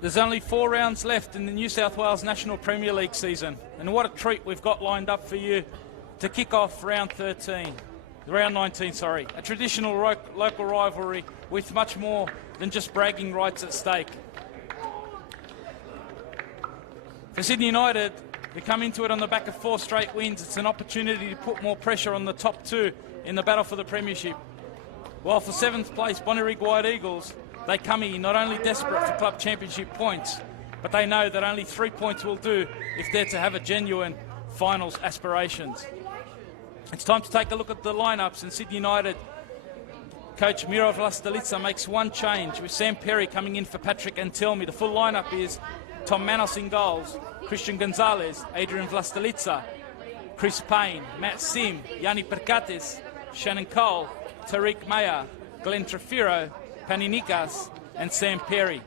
There's only 4 rounds left in the New South Wales National Premier League season, and what a treat we've got lined up for you to kick off round 19, sorry. A traditional local rivalry with much more than just bragging rights at stake. For Sydney United, we come into it on the back of 4 straight wins. It's an opportunity to put more pressure on the top 2 in the battle for the premiership. While for 7th place Bonnyrigg White Eagles, they come in not only desperate for club championship points, but they know that only 3 points will do if they're to have a genuine finals aspirations. It's time to take a look at the lineups, and Sydney United coach Miro Vlastelica makes one change, with Sam Perry coming in for Patrick Antelmi. The full lineup is Tom Manos in goals, Christian Gonzalez, Adrian Vlastelica, Chris Payne, Matt Sim, Yanni Percates, Shannon Cole, Tariq Mayer, Glenn Trefiro, Pani Nikas and Sam Perry.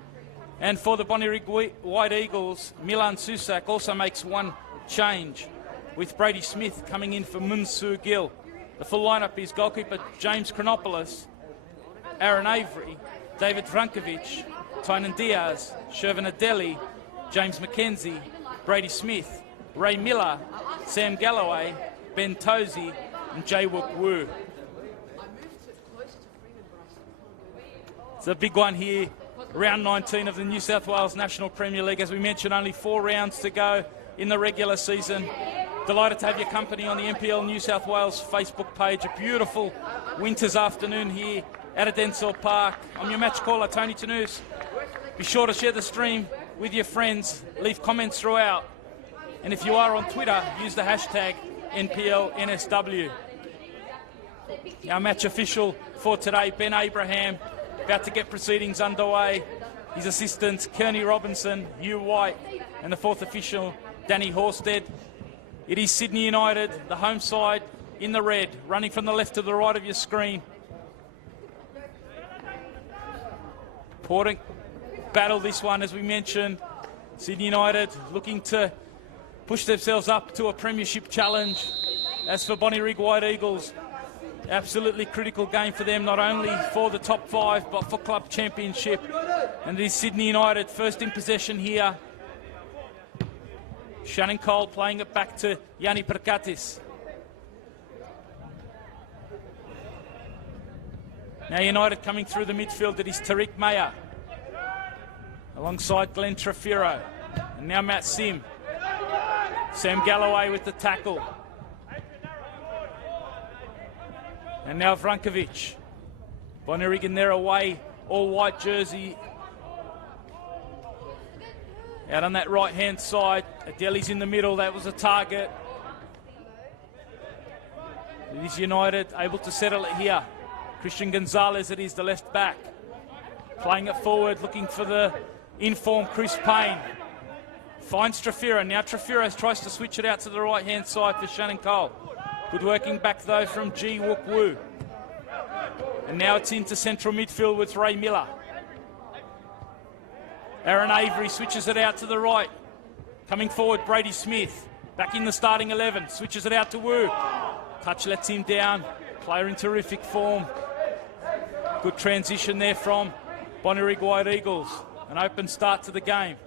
And for the Bonnyrigg White Eagles, Milan Susak also makes one change, with Brady Smith coming in for Munsu Gill. The full lineup is goalkeeper James Chronopoulos, Aaron Avery, David Vrankovic, Tynan Diaz, Shervin Adeli, James McKenzie, Brady Smith, Ray Miller, Sam Galloway, Ben Tozy and Jae Wook Woo. It's a big one here, round 19 of the New South Wales National Premier League. As we mentioned, only 4 rounds to go in the regular season. Delighted to have your company on the NPL New South Wales Facebook page. A beautiful winter's afternoon here at Adensor Park. I'm your match caller, Tony Tanous. Be sure to share the stream with your friends. Leave comments throughout. And if you are on Twitter, use the hashtag NPLNSW. Our match official for today, Ben Abraham, about to get proceedings underway. His assistants, Kearney Robinson, Hugh White, and the 4th official, Danny Horsted. It is Sydney United, the home side, in the red, running from the left to the right of your screen. Important battle, this one, as we mentioned. Sydney United looking to push themselves up to a premiership challenge. As for Bonnyrigg White Eagles, absolutely critical game for them, not only for the top 5, but for club championship. And it is Sydney United first in possession here. Shannon Cole playing it back to Yanni Percatis. Now United coming through the midfield, it is Tariq Mayer alongside Glenn Trefiro. And now Matt Sim. Sam Galloway with the tackle. And now Vrankovic. Bonnyrigg in their away all-white jersey. Out on that right-hand side. Adeli's in the middle. That was a target. It is United able to settle it here. Christian Gonzalez, it is the left back. Playing it forward, looking for the informed Chris Payne. Finds Trefiro. Now Trefiro tries to switch it out to the right-hand side for Shannon Cole. Good working back, though, from Jae Wook Woo. And now it's into central midfield with Ray Miller. Aaron Avery switches it out to the right. Coming forward, Brady Smith. Back in the starting 11. Switches it out to Woo. Touch lets him down. Player in terrific form. Good transition there from Bonnyrigg White Eagles. An open start to the game.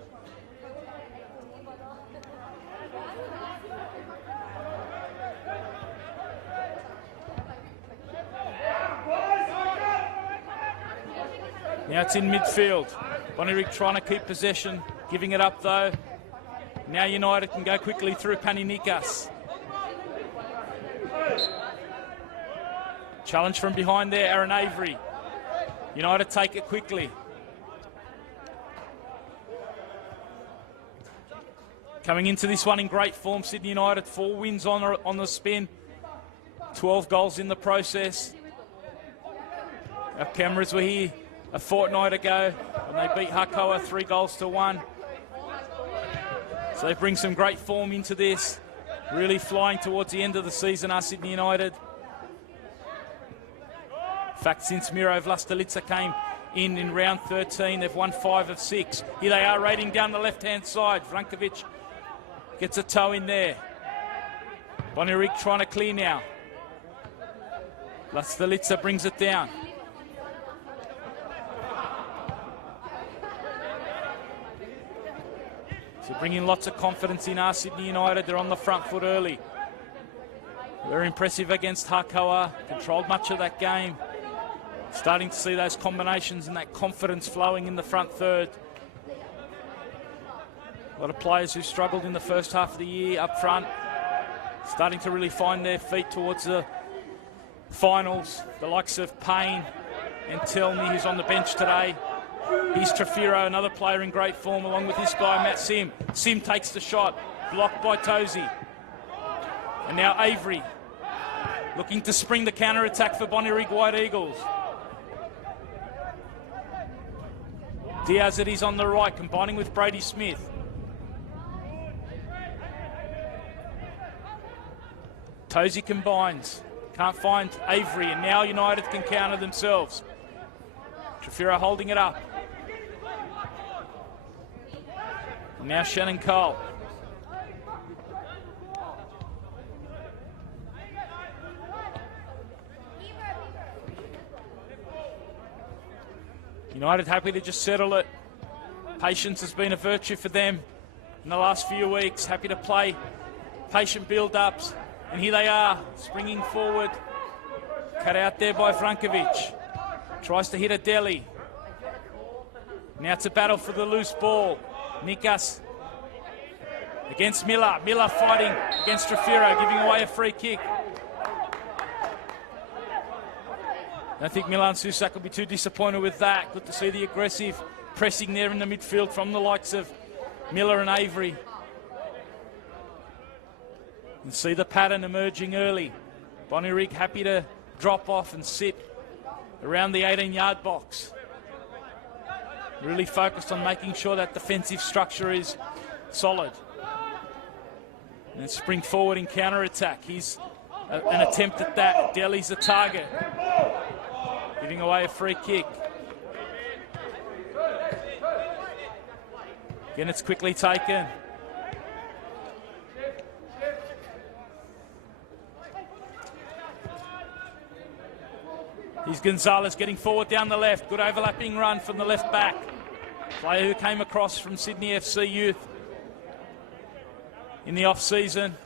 Now it's in midfield. Bonnyrigg trying to keep possession, giving it up though. Now United can go quickly through Pani Nikas. Challenge from behind there, Aaron Avery. United take it quickly. Coming into this one in great form, Sydney United, 4 wins on the spin, 12 goals in the process. Our cameras were here a fortnight ago when they beat Hakoah 3-1. So they bring some great form into this. Really flying towards the end of the season are Sydney United. In fact, since Miro Vlastelica came in round 13, they've won 5 of 6. Here they are raiding down the left-hand side. Vrankovic gets a toe in there. Bonnyrigg trying to clear now. Vlastelica brings it down. So bringing lots of confidence in Sydney United. They're on the front foot early. Very impressive against Hakoa. Controlled much of that game. Starting to see those combinations and that confidence flowing in the front third. A lot of players who struggled in the first half of the year up front, starting to really find their feet towards the finals. The likes of Payne and Telney, who's on the bench today. Here's Trefiro, another player in great form, along with this guy, Matt Sim. Sim takes the shot, blocked by Tozy. And now Avery, looking to spring the counter-attack for Bonnyrigg White Eagles. Diaz it is on the right, combining with Brady Smith. Tozy combines, can't find Avery, and now United can counter themselves. Trefiro holding it up. And now Shannon Cole. United happy to just settle it. Patience has been a virtue for them in the last few weeks. Happy to play patient build-ups. And here they are, springing forward. Cut out there by Frankovic. Tries to hit a Delhi. Now it's a battle for the loose ball. Nikas against Miller. Miller fighting against Trefiro, giving away a free kick. I think Milan Susak will be too disappointed with that. Good to see the aggressive pressing there in the midfield from the likes of Miller and Avery. You see the pattern emerging early. Bonnyrigg happy to drop off and sit around the 18-yard box. Really focused on making sure that defensive structure is solid. And spring forward in counter-attack. Here's an attempt at that. Delhi's the target. Giving away a free kick. Again, it's quickly taken. Here's Gonzalez getting forward down the left. Good overlapping run from the left back. Player who came across from Sydney FC Youth in the off-season.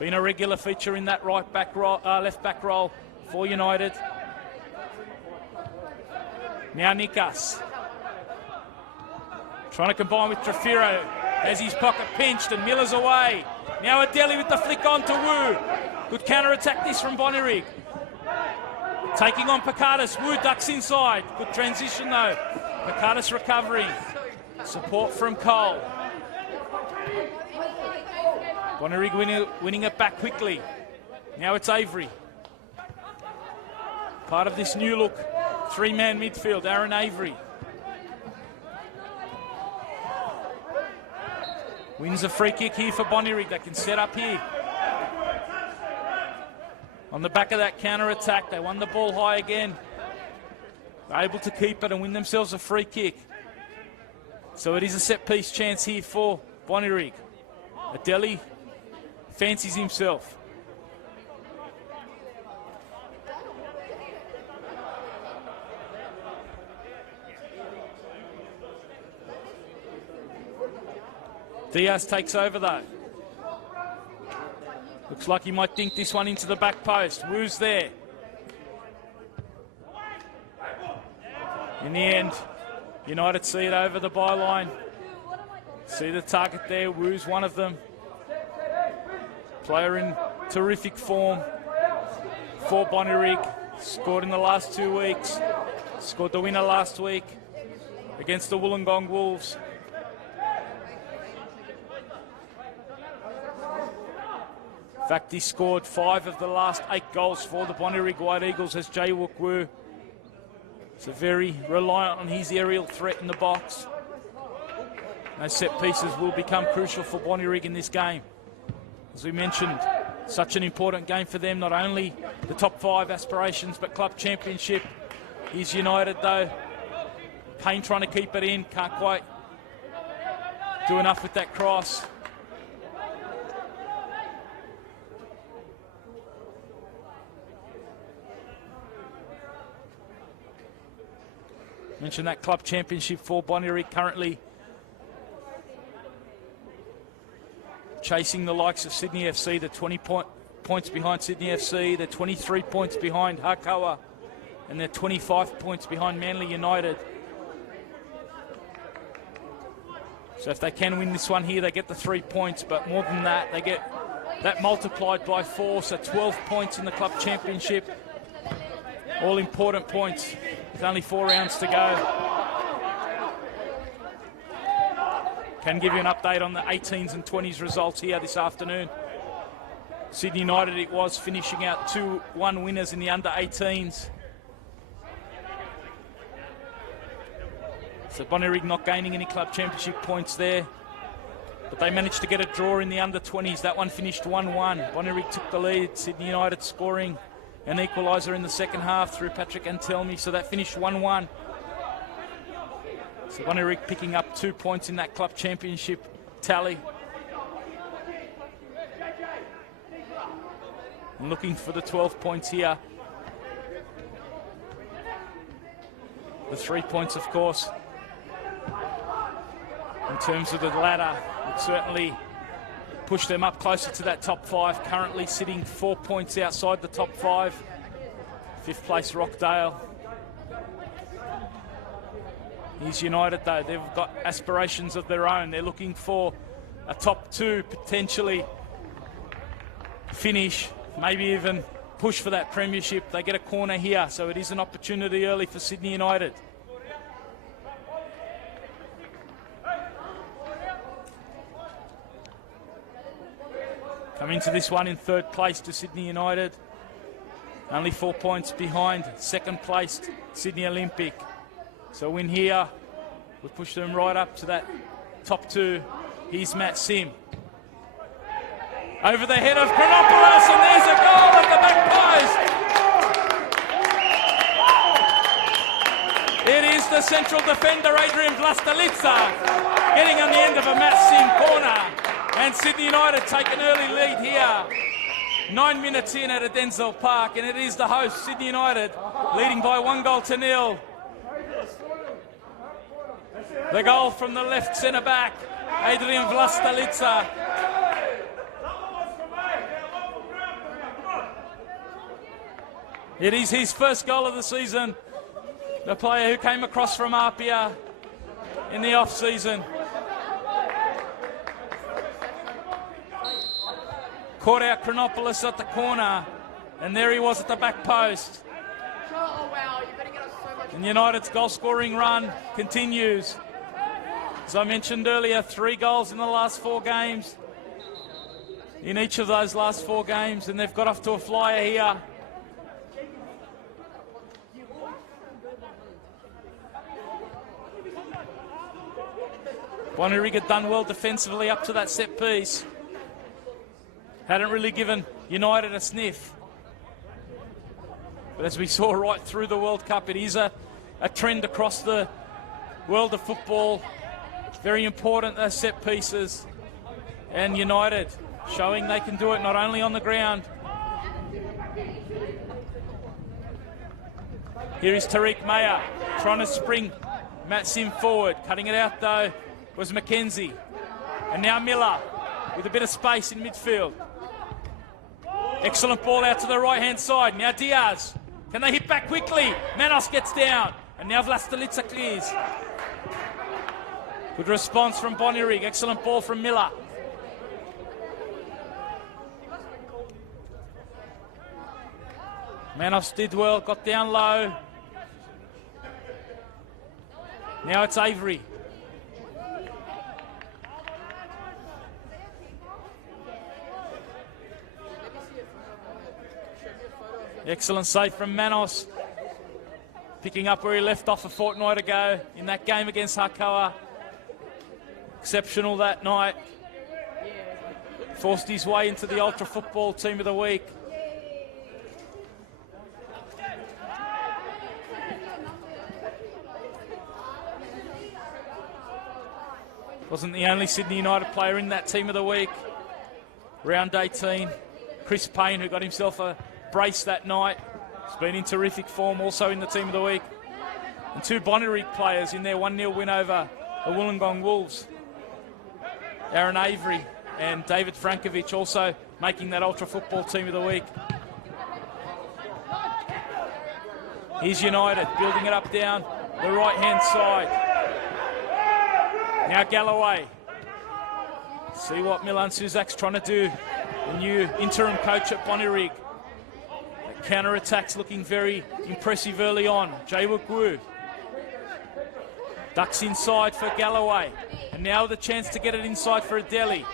Been a regular feature in that right back role, left back role for United. Now Nikas. Trying to combine with Trefiro. Has his pocket pinched and Miller's away. Now Adeli with the flick on to Wu. Good counter-attack this from Bonnyrigg. Taking on Picardis. Wu ducks inside. Good transition though. Picardis recovering. Support from Cole. Bonnyrigg winning it back quickly. Now it's Avery. Part of this new look three-man midfield, Aaron Avery. Wins a free kick here for Bonnyrigg. They can set up here. On the back of that counter-attack, they won the ball high again. They're able to keep it and win themselves a free kick. So it is a set-piece chance here for Bonnyrigg. Adeli fancies himself. Diaz takes over though. Looks like he might dink this one into the back post. Wu's there. In the end, United see it over the byline. See the target there. Wu's one of them. Player in terrific form for Bonnyrigg. Scored in the last 2 weeks. Scored the winner last week against the Wollongong Wolves. In fact, he scored 5 of the last 8 goals for the Bonnyrigg White Eagles as Jae Wook Woo. So very reliant on his aerial threat in the box. Those set pieces will become crucial for Bonnyrigg in this game. As we mentioned, such an important game for them, not only the top 5 aspirations, but club championship. Here's United though. Payne trying to keep it in, can't quite do enough with that cross. Mentioned that club championship for Bonnyrigg currently chasing the likes of Sydney FC. They're 20 points behind Sydney FC. They're 23 points behind Hakawa. And they're 25 points behind Manly United. So if they can win this one here, they get the 3 points. But more than that, they get that multiplied by 4. So 12 points in the club championship. All important points with only 4 rounds to go. Can give you an update on the 18s and 20s results here this afternoon. Sydney United it was, finishing out 2-1 winners in the under-18s. So Bonnyrigg not gaining any club championship points there. But they managed to get a draw in the under-20s. That one finished 1-1. Bonnyrigg took the lead. Sydney United scoring an equaliser in the second half through Patrick Antelmi. So that finished 1-1. So Bonnyrigg picking up 2 points in that club championship tally. And looking for the 12 points here. The 3 points, of course. In terms of the ladder, would certainly push them up closer to that top 5. Currently sitting 4 points outside the top 5. 5th place Rockdale. Here's United though, they've got aspirations of their own. They're looking for a top 2 potentially finish, maybe even push for that premiership. They get a corner here, so it is an opportunity early for Sydney United. Come into this one in 3rd place to Sydney United. Only 4 points behind 2nd placed Sydney Olympic. So win here would push them right up to that top 2. Here's Matt Sim. Over the head of Chronopoulos, and there's a goal at the back post. It is the central defender, Adrian Vlastalica, getting on the end of a Matt Sim corner. And Sydney United take an early lead here. 9 minutes in at a Denzel Park, and it is the host, Sydney United, leading by 1-0. The goal from the left centre-back, Adrian Vlastalica. It is his first goal of the season. The player who came across from Apia in the off-season. Caught out Chronopoulos at the corner, and there he was at the back post. And United's goal-scoring run continues. As I mentioned earlier, 3 goals in the last 4 games. In each of those last 4 games, and they've got off to a flyer here. Bonnyrigg had done well defensively up to that set piece. Hadn't really given United a sniff. But as we saw right through the World Cup, it is a trend across the world of football. Very important, those set pieces. And United showing they can do it not only on the ground. Here is Tariq Mayer trying to spring Matt Sim forward. Cutting it out though was Mackenzie. And now Miller with a bit of space in midfield. Excellent ball out to the right-hand side. Now Diaz. Can they hit back quickly? Manos gets down. And now Vlastalica clears. Good response from Bonnyrigg. Excellent ball from Miller. Manos did well. Got down low. Now it's Avery. Excellent save from Manos. Picking up where he left off a fortnight ago in that game against Hakawa. Exceptional that night. Forced his way into the Ultra Football Team of the Week. Wasn't the only Sydney United player in that Team of the Week. Round 18, Chris Payne, who got himself a brace that night. He's been in terrific form, also in the Team of the Week. And 2 Bonnyrigg players in their 1-0 win over the Wollongong Wolves. Aaron Avery and David Frankovic also making that Ultra Football Team of the Week. Here's United building it up down the right-hand side. Now Galloway. See what Milan Suzak's trying to do, the new interim coach at Bonnyrigg. The counter-attack's looking very impressive early on. Jae-wook Woo ducks inside for Galloway. And now the chance to get it inside for Adeli.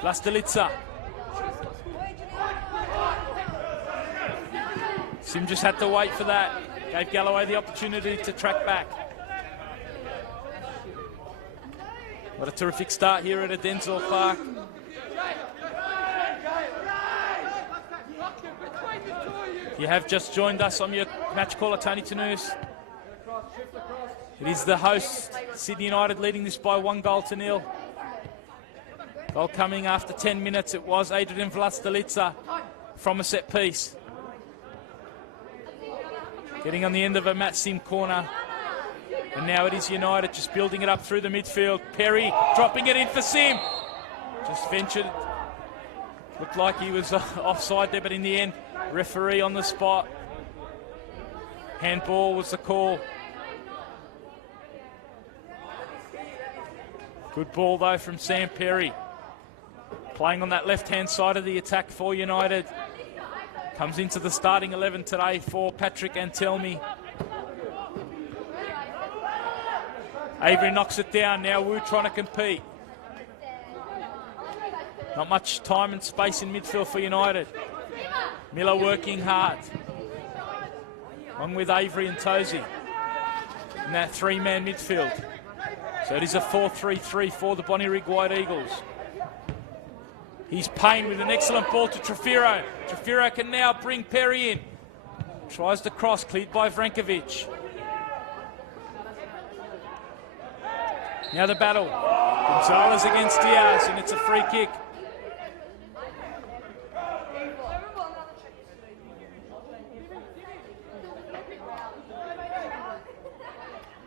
Vlastelica. Sim just had to wait for that. Gave Galloway the opportunity to track back. What a terrific start here at a Denzel Park. If you have just joined us, I'm your match caller, Tony Tanous. It is the host, Sydney United, leading this by 1-0. Goal coming after 10 minutes. It was Adrian Vlastelica from a set piece. Getting on the end of a Matt Sim corner. And now it is United just building it up through the midfield. Perry dropping it in for Sim. Just ventured. Looked like he was offside there, but in the end, referee on the spot. Handball was the call. Good ball though from Sam Perry. Playing on that left-hand side of the attack for United. Comes into the starting 11 today for Patrick Antelmi. Avery knocks it down. Now Wu trying to compete. Not much time and space in midfield for United. Miller working hard. Along with Avery and Tozy in that three-man midfield. So it is a 4-3-3 for the Bonnyrigg White Eagles. He's Payne with an excellent ball to Trefiro. Trefiro can now bring Perry in. Tries to cross, cleared by Vrankovic. Now the battle. Gonzalez against Diaz, and it's a free kick.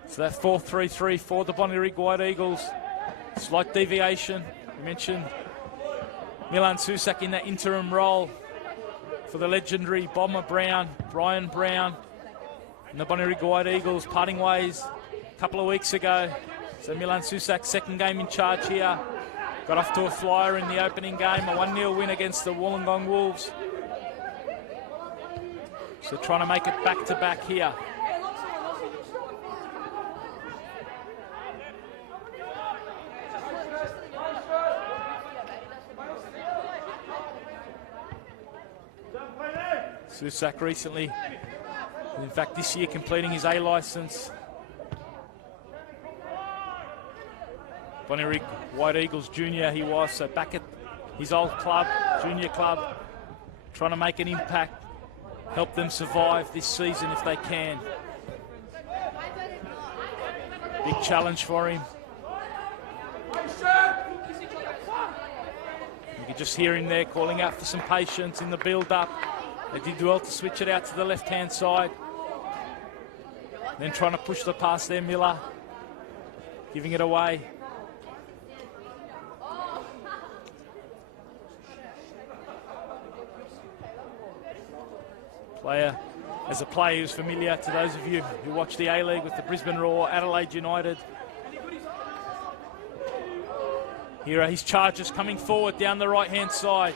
So that 4-3-3 for the Bonnyrigg White Eagles. Slight deviation. We mentioned Milan Susak in that interim role for the legendary Bomber Brown, Brian Brown, and the Bonnyrigg White Eagles parting ways a couple of weeks ago. So Milan Susak's second game in charge here. Got off to a flyer in the opening game, a 1-0 win against the Wollongong Wolves. So trying to make it back-to-back here. Susak recently, in fact this year, completing his A licence. Bonnyrigg White Eagles Junior he was, so back at his old club, junior club, trying to make an impact, help them survive this season if they can. Big challenge for him. You could just hear him there calling out for some patience in the build-up. They did well to switch it out to the left-hand side. Then trying to push the pass there, Miller. Giving it away. As a player who's familiar to those of you who watch the A-League with the Brisbane Roar, Adelaide United. Here are his charges coming forward down the right-hand side.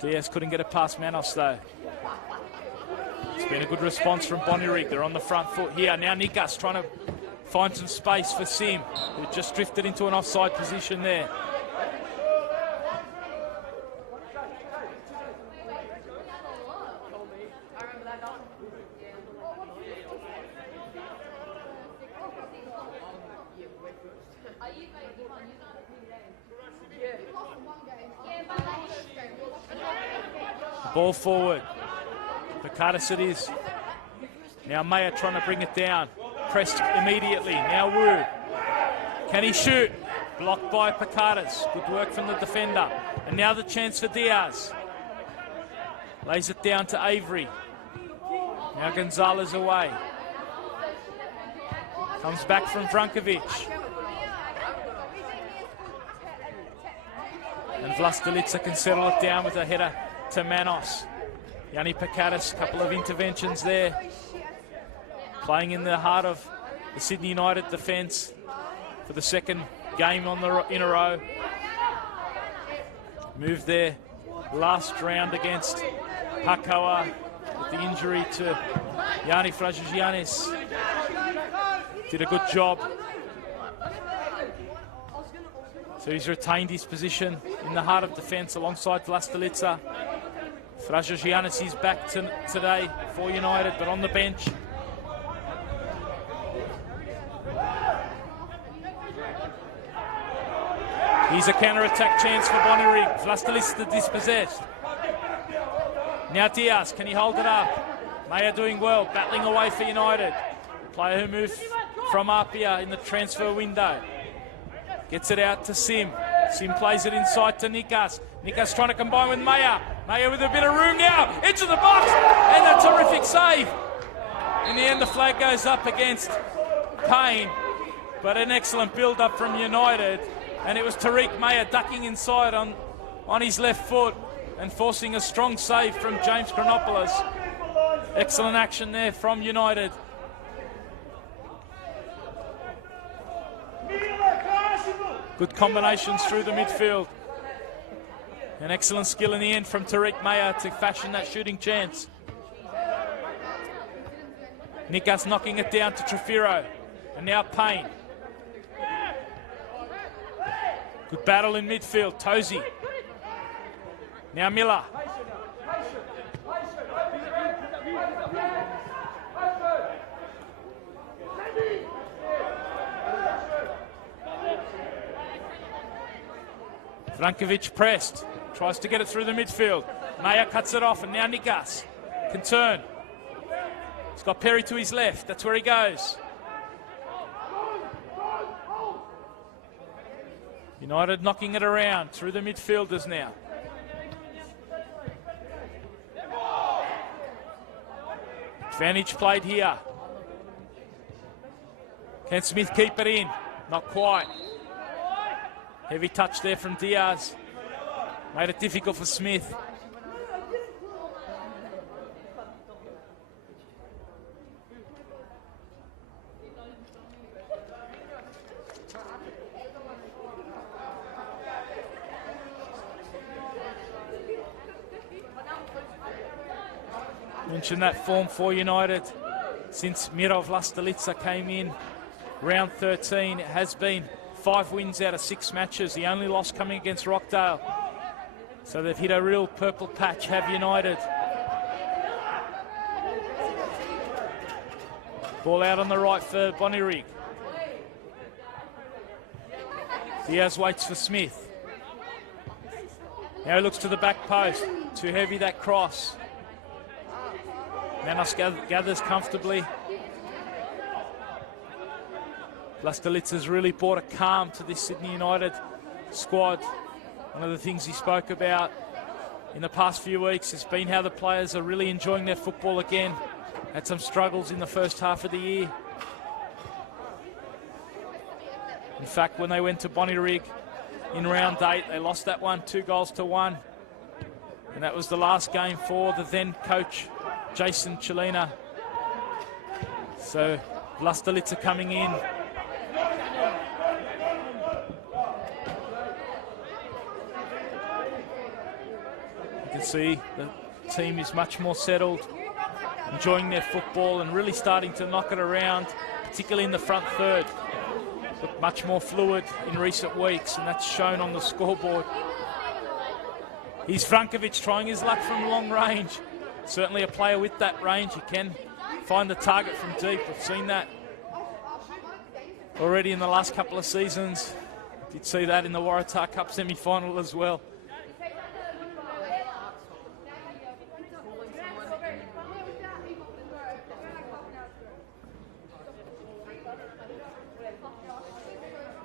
Diaz couldn't get it past Manos though. It's been a good response from Bonnyrigg. They're on the front foot here. Now Nikas trying to find some space for Sim, who just drifted into an offside position there. Ball forward. Picatis it is. Now Mayer trying to bring it down. Pressed immediately. Now Wu. Can he shoot? Blocked by Picatis. Good work from the defender. And now the chance for Diaz. Lays it down to Avery. Now Gonzalez away. Comes back from Vrankovic. And Vlastelica can settle it down with a header to Manos. Yanni Pakatis, couple of interventions there. Playing in the heart of the Sydney United defence for the second game in a row. Moved there last round against Hakoa with the injury to Yanni Fragigianis. Did a good job. So he's retained his position in the heart of defence alongside Vlastelica. Fragigianis is back today for United, but on the bench. Here's a counter-attack chance for Bonnyrigg. Vlastelica dispossessed. Now Diaz, can he hold it up? Maya doing well, battling away for United. Player who moved from Apia in the transfer window. Gets it out to Sim. Sim plays it inside to Nikas. Nikas trying to combine with Maya. Maya with a bit of room now. Edge of the box. And a terrific save. In the end, the flag goes up against Payne. But an excellent build-up from United. And it was Tariq Maya ducking inside on his left foot and forcing a strong save from James Chronopoulos. Excellent action there from United. Good combinations through the midfield. An excellent skill in the end from Tariq Maya to fashion that shooting chance. Nikas knocking it down to Trefiro. And now Payne. Good battle in midfield. Tozy. Now Miller. Vrankovic pressed. Tries to get it through the midfield. Maya cuts it off, and now Nikas can turn. He's got Perry to his left. That's where he goes. United knocking it around through the midfielders now. Advantage played here. Can Smith keep it in? Not quite. Heavy touch there from Diaz. Made it difficult for Smith. Mentioned that form for United since Miro Vlastelica came in round 13. It has been 5 wins out of 6 matches. The only loss coming against Rockdale. So they've hit a real purple patch, have United. Ball out on the right for Bonnyrigg. Diaz waits for Smith. Now he looks to the back post. Too heavy that cross. Manos gathers comfortably. Vlastelica's really brought a calm to this Sydney United squad. One of the things he spoke about in the past few weeks has been how the players are really enjoying their football again. Had some struggles in the first half of the year. In fact, when they went to Bonnyrigg in round 8, they lost that one 2-1. And that was the last game for the then coach, Jason Chilena. So Vlastelica coming in. You can see the team is much more settled, enjoying their football and really starting to knock it around, particularly in the front third. Look much more fluid in recent weeks, and that's shown on the scoreboard. Here's Vrankovic trying his luck from long range. Certainly a player with that range. He can find the target from deep. We've seen that already in the last couple of seasons. Did see that in the Waratah Cup semi-final as well.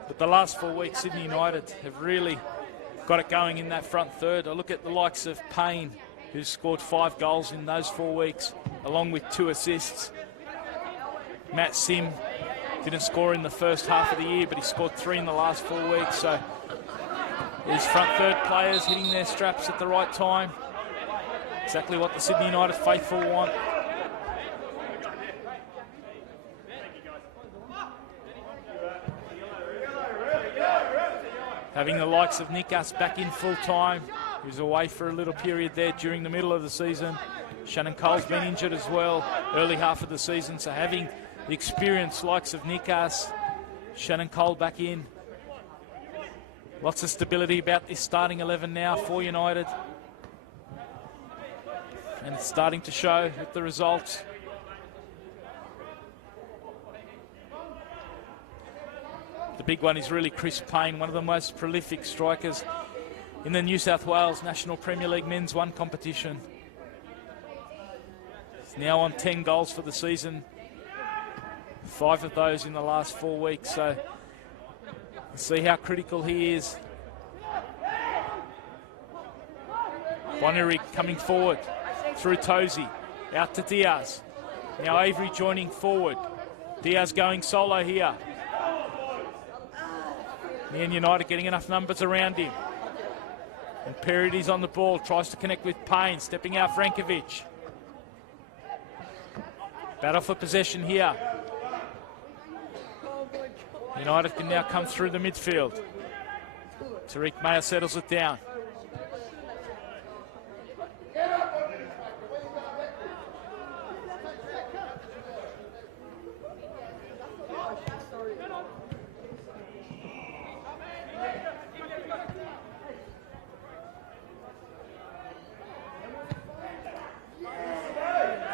But the last 4 weeks, Sydney United have really got it going in that front third. I look at the likes of Payne, who's scored 5 goals in those 4 weeks, along with 2 assists. Matt Sim didn't score in the first half of the year, but he scored 3 in the last 4 weeks. So These front third players hitting their straps at the right time. Exactly what the Sydney United faithful want. Having the likes of Nikas back in full time. He was away for a little period there during the middle of the season. Shannon Cole's been injured as well, early half of the season. So having the experienced likes of Nikas, Shannon Cole back in. Lots of stability about this starting 11 now for United. And it's starting to show with the results. The big one is really Chris Payne, one of the most prolific strikers in the New South Wales National Premier League Men's 1 competition. He's now on 10 goals for the season. 5 of those in the last 4 weeks. So see how critical he is. Bonnyrigg coming forward through Tozy. Out to Diaz. Now Avery joining forward. Diaz going solo here. Man United getting enough numbers around him. And Perides on the ball, tries to connect with Payne, stepping out Frankovic. Battle for possession here. United can now come through the midfield. Tariq Mayer settles it down.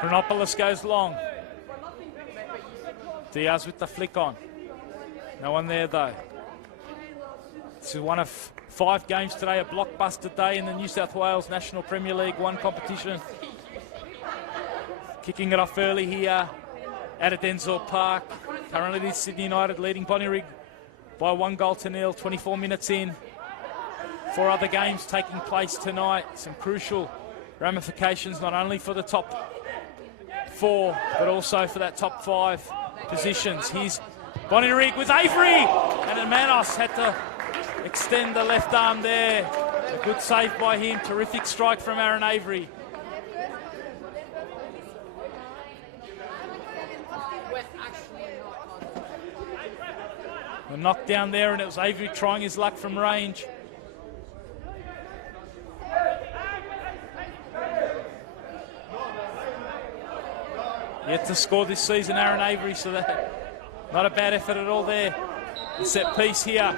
Chronopoulos goes long. Diaz with the flick on. No one there though. This is one of 5 games today, a blockbuster day in the New South Wales National Premier League 1 competition. Kicking it off early here at Denzel Park. Currently this Sydney United leading Bonnyrigg by 1-0. 24 minutes in. 4 other games taking place tonight. Some crucial ramifications not only for the top 4 but also for that top 5 positions. Here's Bonnyrigg with Avery, and Manos had to extend the left arm there. A good save by him. Terrific strike from Aaron Avery. The knockdown there, and it was Avery trying his luck from range. Yet to score this season, Aaron Avery, so that not a bad effort at all there. The set piece here.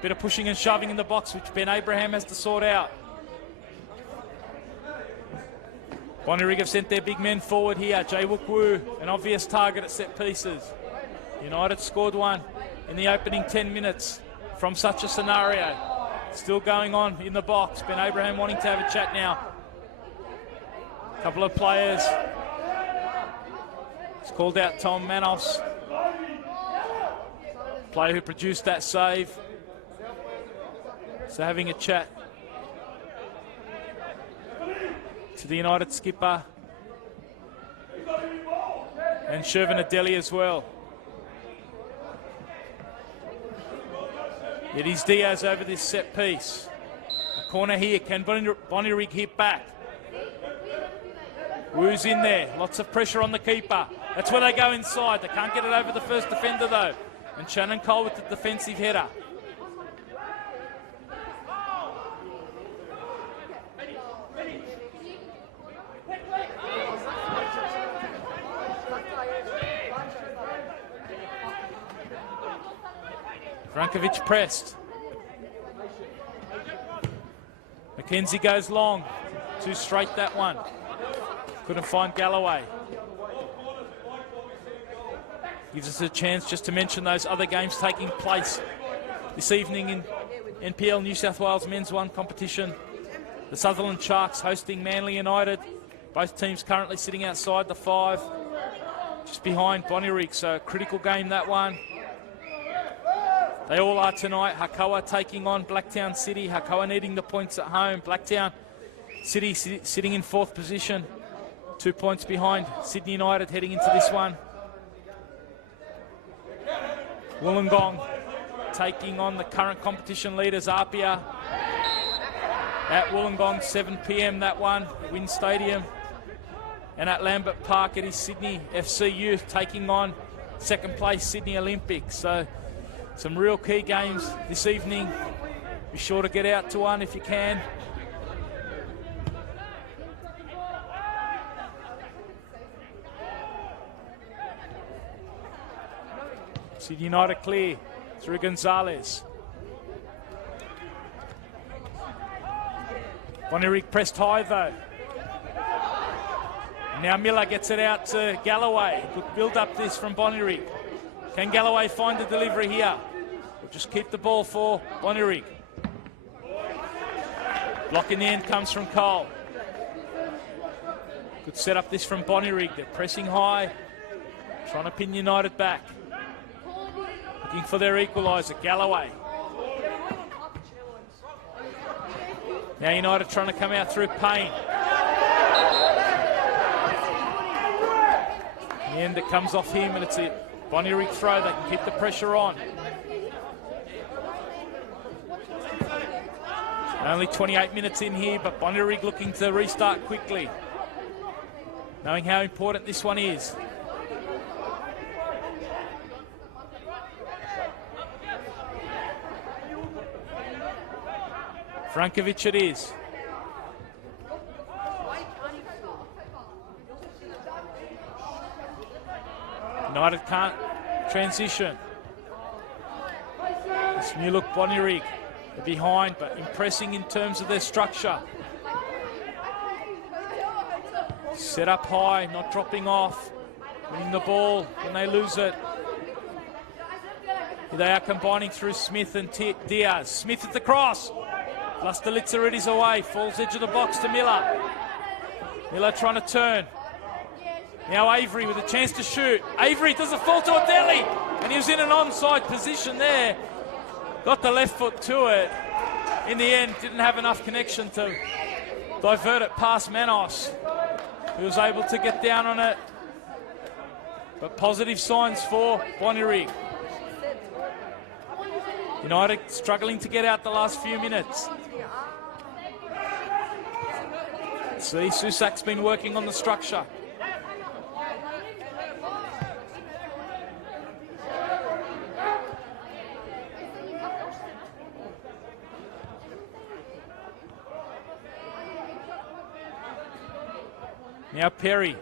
Bit of pushing and shoving in the box, which Ben Abraham has to sort out. Bonnyrigg have sent their big men forward here. Jay Wukwu, an obvious target at set pieces. United scored one in the opening 10 minutes from such a scenario. Still going on in the box. Ben Abraham wanting to have a chat now. A couple of players. It's called out Tom Manos, player who produced that save. So having a chat to the United skipper and Shervin Adeli as well. It is Diaz over this set piece. A corner here. Can Bonnyrigg hit back? Wu's in there. Lots of pressure on the keeper. That's where they go inside. They can't get it over the first defender though. And Shannon Cole with the defensive header. Frankovic pressed. McKenzie goes long. Too straight that one. Couldn't find Galloway. Gives us a chance just to mention those other games taking place this evening in NPL New South Wales Men's 1 competition. The Sutherland Sharks hosting Manly United. Both teams currently sitting outside the 5, just behind Bonnyrigg. So a critical game, that one. They all are tonight. Hakoah taking on Blacktown City. Hakoah needing the points at home. Blacktown City sitting in 4th position. 2 points behind Sydney United heading into this one. Wollongong taking on the current competition leaders, Apia. At Wollongong, 7 p.m. that one, Wynn Stadium. And at Lambert Park, it is Sydney FC Youth taking on second place Sydney Olympics. So some real key games this evening. Be sure to get out to one if you can. Sydney United clear through Gonzalez. Bonnyrigg pressed high though. Now Miller gets it out to Galloway. Good build up this from Bonnyrigg. Can Galloway find the delivery here? We'll just keep the ball for Bonnyrigg. Block in the end comes from Cole. Good set up this from Bonnyrigg. They're pressing high, trying to pin United back. Looking for their equaliser, Galloway. Now United trying to come out through Payne. In the end it comes off him and it's a Bonnyrigg throw. They can keep the pressure on. Only 28 minutes in here, but Bonnyrigg looking to restart quickly, knowing how important this one is. Frankovic it is. United can't transition. This new look Bonnyrigg. They're behind, but impressing in terms of their structure. Set up high, not dropping off. Winning the ball when they lose it. Here they are combining through Smith and Diaz. Smith at the cross. Lustelitzer it is away. Falls edge of the box to Miller. Miller trying to turn. Now Avery with a chance to shoot. Avery does a fall to Adeli. And he was in an onside position there. Got the left foot to it. In the end, didn't have enough connection to divert it past Manos, who was able to get down on it. But positive signs for Bonnyrigg. United struggling to get out the last few minutes. See, Susak's been working on the structure. Now Perry.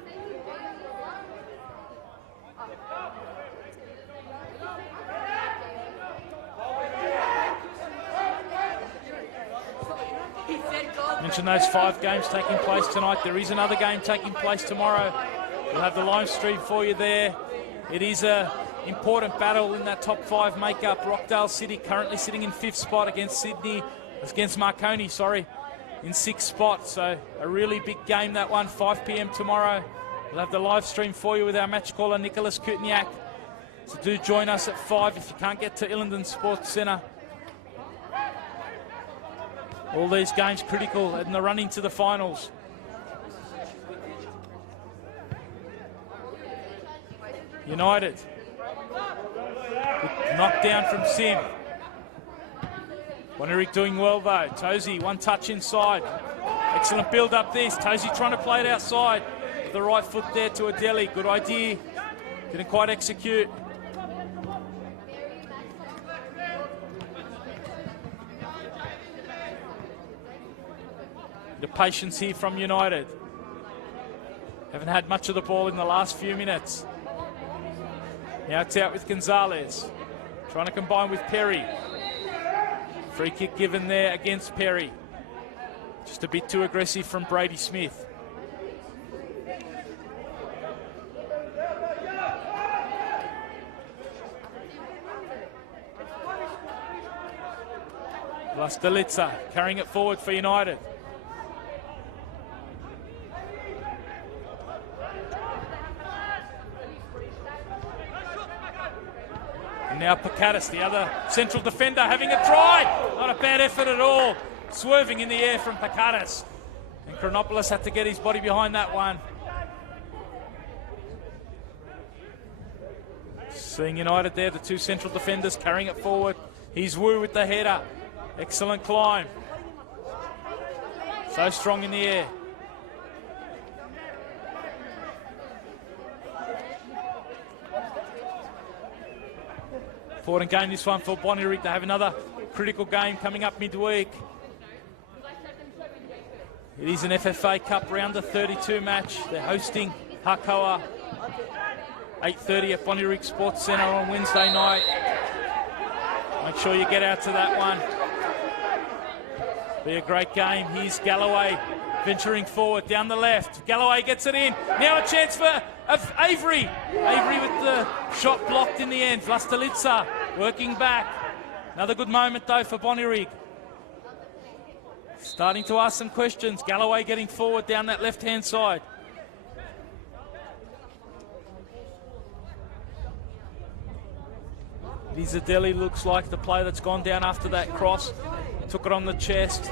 Mentioned those 5 games taking place tonight. There is another game taking place tomorrow. We'll have the live stream for you there. It is an important battle in that top 5 makeup. Rockdale City currently sitting in 5th spot against Marconi, in 6th spot. So a really big game, that one, 5 p.m. tomorrow. We'll have the live stream for you with our match caller, Nicholas Kutniak. So do join us at 5 if you can't get to Illingdon Sports Centre. All these games critical in the run into the finals. United. Good knockdown from Sim. Bonnyrigg doing well though. Tozy, one touch inside. Excellent build up this. Tozy trying to play it outside. With the right foot there to Adeli. Good idea. Didn't quite execute. The patience here from United. Haven't had much of the ball in the last few minutes. Now it's out with Gonzalez. Trying to combine with Perry. Free kick given there against Perry. Just a bit too aggressive from Brady Smith. Lustelitzer carrying it forward for United. And now Pakatis, the other central defender, having a try. Not a bad effort at all. Swerving in the air from Pakatis. And Chronopoulos had to get his body behind that one. Seeing United there, the 2 central defenders carrying it forward. He's Wu with the header. Excellent climb. So strong in the air. Important game this one for Bonnyrigg. They have another critical game coming up midweek. It is an FFA Cup round of 32 match. They're hosting Hakoa, 8:30 at Bonnyrigg Sports Centre on Wednesday night. Make sure you get out to that one. Be a great game. Here's Galloway venturing forward down the left. Galloway gets it in. Now a chance for Avery. Avery with the shot blocked in the end. Vlastelica working back. Another good moment though for Bonnyrigg. Starting to ask some questions. Galloway getting forward down that left-hand side. Lizardelli looks like the player that's gone down after that cross. Took it on the chest.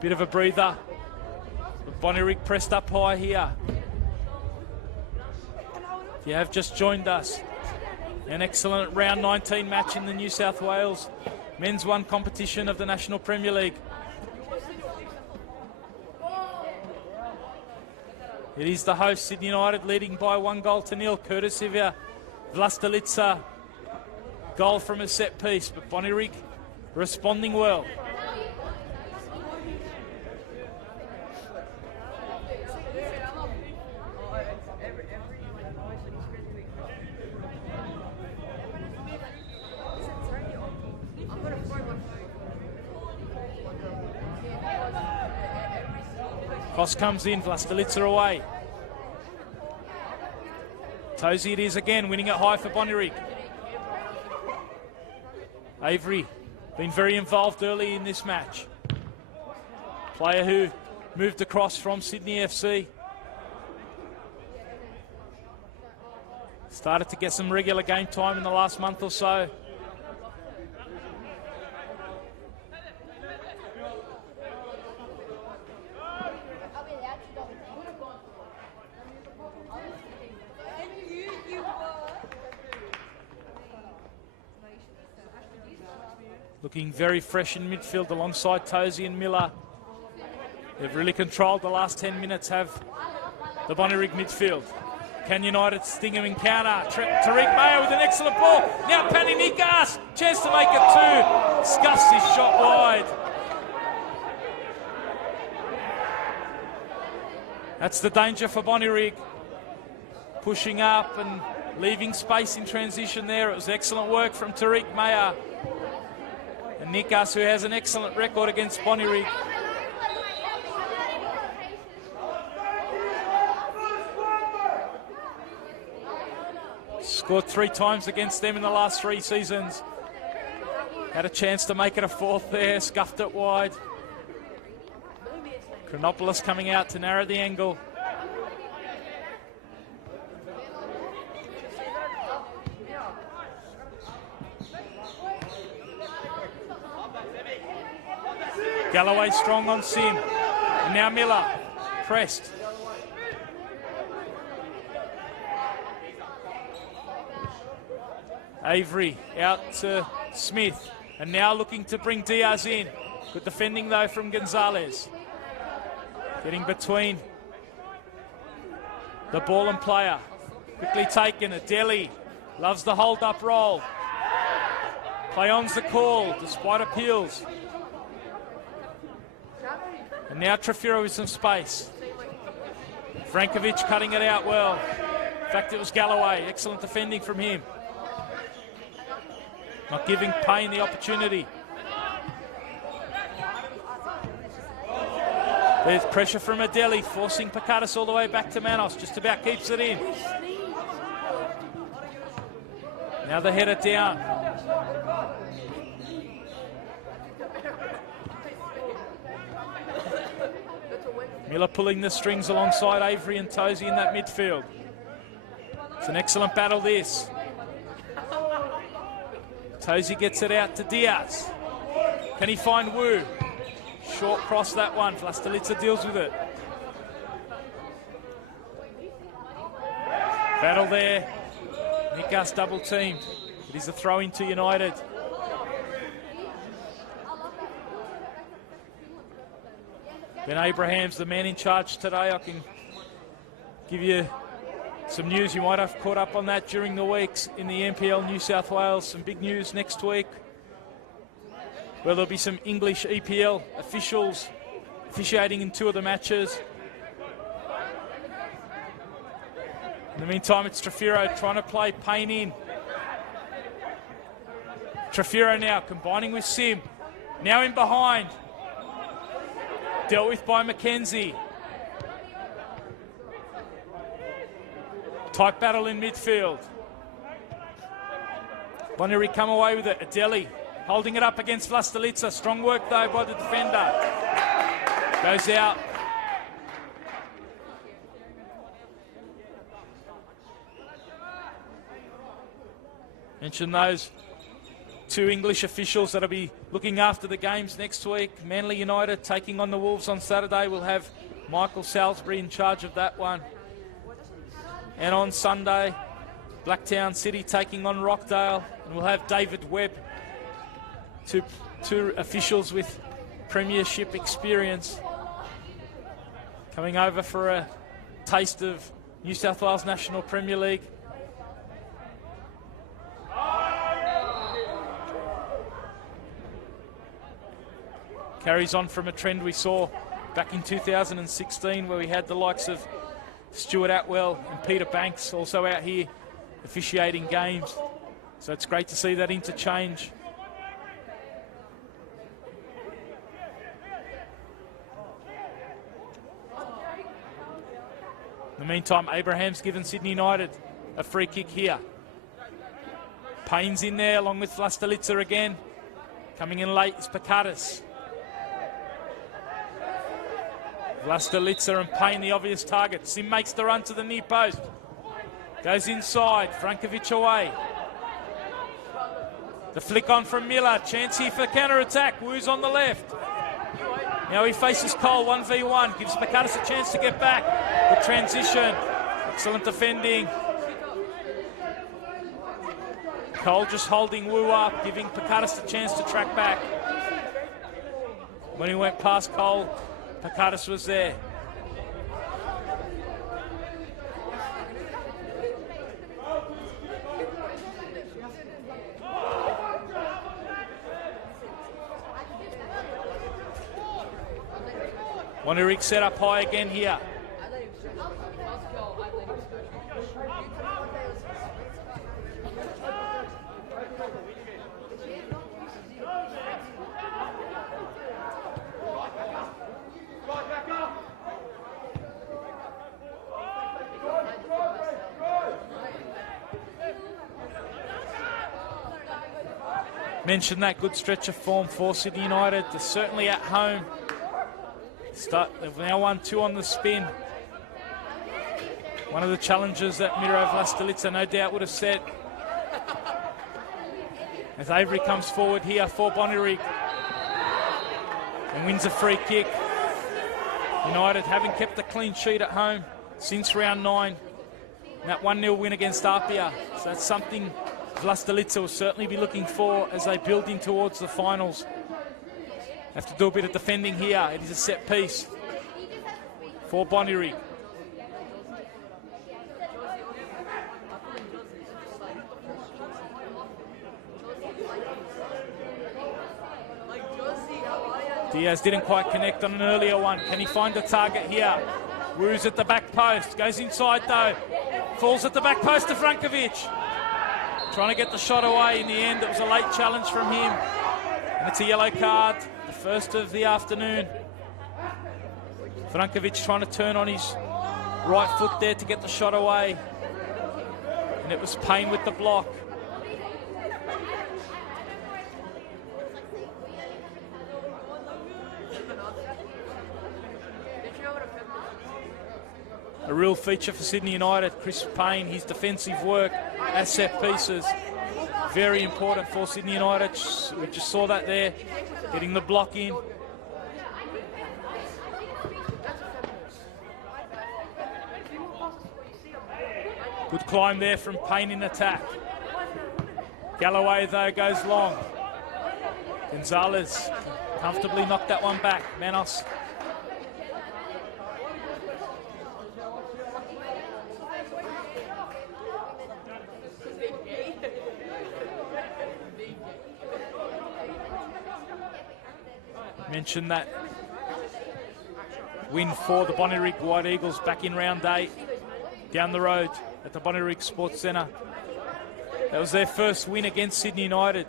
Bit of a breather. But Bonnyrigg pressed up high here. If you have just joined us, an excellent round 19 match in the New South Wales Men's 1 competition of the National Premier League. It is the host, Sydney United, leading by 1-0, courtesy of Vlastelica. Goal from a set piece, but Bonnyrigg responding well. Cross comes in, Vlastelica away. Tozy it is again, winning it high for Bonnyrigg. Avery been very involved early in this match. Player who moved across from Sydney FC. Started to get some regular game time in the last month or so. Looking very fresh in midfield alongside Tozy and Miller. They've really controlled the last 10 minutes, have the Bonnyrigg midfield. Can United sting him encounter? Tariq Mayer with an excellent ball. Now Paddy Nikas, chance to make it two. Scuffs his shot wide. That's the danger for Bonnyrigg. Pushing up and leaving space in transition there. It was excellent work from Tariq Mayer. And Nikas, who has an excellent record against Bonnyrigg. Scored 3 times against them in the last 3 seasons. Had a chance to make it a 4th there, scuffed it wide. Chronopoulos coming out to narrow the angle. Galloway strong on Sim. And now Miller, pressed. Avery out to Smith. And now looking to bring Diaz in. Good defending though from Gonzalez. Getting between the ball and player. Quickly taken. Adeli loves the hold-up role. Play on's the call despite appeals. And now Trefiro with some space. Frankovic cutting it out well. In fact, it was Galloway. Excellent defending from him. Not giving Payne the opportunity. There's pressure from Adeli, forcing Pakatis all the way back to Manos. Just about keeps it in. Now the header down. Miller pulling the strings alongside Avery and Tozy in that midfield. It's an excellent battle this. Tozy gets it out to Diaz. Can he find Wu? Short cross that one. Vlastelica deals with it. Battle there. Nikas double teamed. It is a throw into United. Ben Abraham's the man in charge today. I can give you some news. You might have caught up on that during the weeks in the NPL New South Wales. Some big news next week, where there'll be some English EPL officials officiating in 2 of the matches. In the meantime, it's Trefiro trying to play Payne in. Trefiro now combining with Sim. Now in behind. Dealt with by McKenzie. Tight battle in midfield. Bonnyrigg come away with it. Adeli holding it up against Vlastelica. Strong work though by the defender. Goes out. Mention those 2 English officials that'll be looking after the games next week. Manly United taking on the Wolves on Saturday. We'll have Michael Salisbury in charge of that one. And on Sunday, Blacktown City taking on Rockdale. And we'll have David Webb, two officials with premiership experience, coming over for a taste of New South Wales National Premier League. Carries on from a trend we saw back in 2016, where we had the likes of Stuart Atwell and Peter Banks also out here officiating games. So it's great to see that interchange. In the meantime, Abraham's given Sydney United a free kick here. Payne's in there along with Vlastelica again. Coming in late is Pakatis. Vlastelica and Payne the obvious target. Sim makes the run to the near post. Goes inside. Frankovic away. The flick on from Miller. Chance here for counter-attack. Wu's on the left. Now he faces Cole 1v1. Gives Pakatis a chance to get back. The transition. Excellent defending. Cole just holding Wu up, giving Pakatis a chance to track back. When he went past Cole, Pakatis was there. Bonnyrigg set up high again here. Mentioned that good stretch of form for Sydney United. They're certainly at home. They've now won 2 on the spin. One of the challenges that Miro Vlastelica no doubt would have set. As Avery comes forward here for Bonnyrigg and wins a free kick. United haven't kept a clean sheet at home since round 9. And that 1-0 win against Apia. So that's something Vlastelica will certainly be looking for as they build in towards the finals. Have to do a bit of defending here. It is a set piece for Bonnyrigg. Diaz didn't quite connect on an earlier one. Can he find a target here? Wu's at the back post. Goes inside though. Falls at the back post to Frankovic. Trying to get the shot away. In the end, it was a late challenge from him. And it's a yellow card. The first of the afternoon. Frankovic trying to turn on his right foot there to get the shot away. And it was Payne with the block. A real feature for Sydney United, Chris Payne, his defensive work as set pieces. Very important for Sydney United. We just saw that there, getting the block in. Good climb there from Payne in attack. Galloway, though, goes long. Gonzalez comfortably knocked that one back. Manos. Mentioned that win for the Bonnyrigg White Eagles back in round 8 down the road at the Bonnyrigg Sports Centre. That was their first win against Sydney United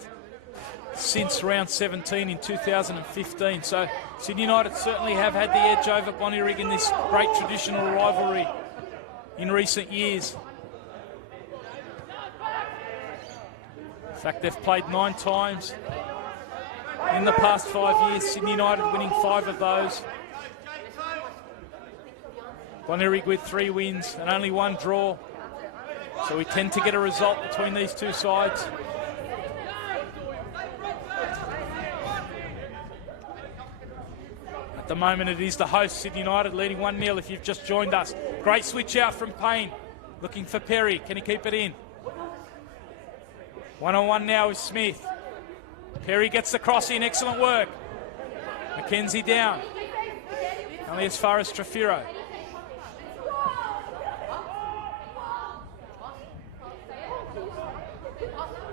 since round 17 in 2015. So Sydney United certainly have had the edge over Bonnyrigg in this great traditional rivalry in recent years. In fact, they've played 9 times in the past 5 years, Sydney United winning 5 of those. Bonnyrigg with 3 wins and only 1 draw. So we tend to get a result between these two sides. At the moment it is the host, Sydney United, leading 1-0 if you've just joined us. Great switch out from Payne, looking for Perry. Can he keep it in? 1-on-1 now with Smith. Perry gets the cross in, excellent work. McKenzie down. Only as far as Trafiro.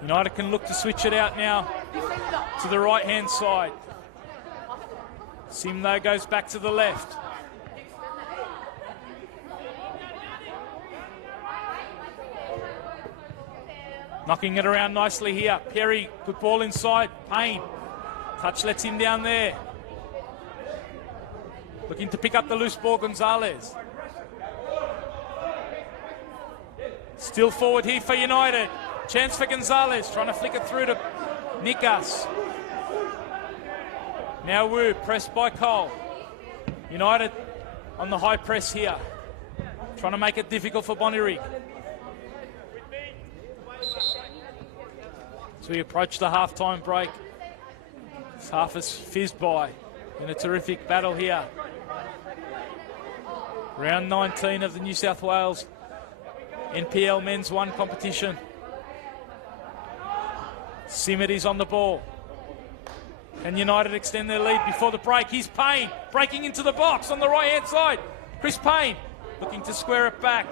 United can look to switch it out now to the right-hand side. Sim, though, goes back to the left. Knocking it around nicely here. Perry, good ball inside. Payne. Touch lets him down there. Looking to pick up the loose ball, Gonzalez. Still forward here for United. Chance for Gonzalez, trying to flick it through to Nikas. Now Wu, pressed by Cole. United on the high press here. Trying to make it difficult for Bonnyrigg. As we approach the half-time break, this half has fizzed by in a terrific battle here. Round 19 of the New South Wales NPL Men's 1 competition. Simiti's on the ball. Can United extend their lead before the break? Here's Payne breaking into the box on the right-hand side. Chris Payne looking to square it back.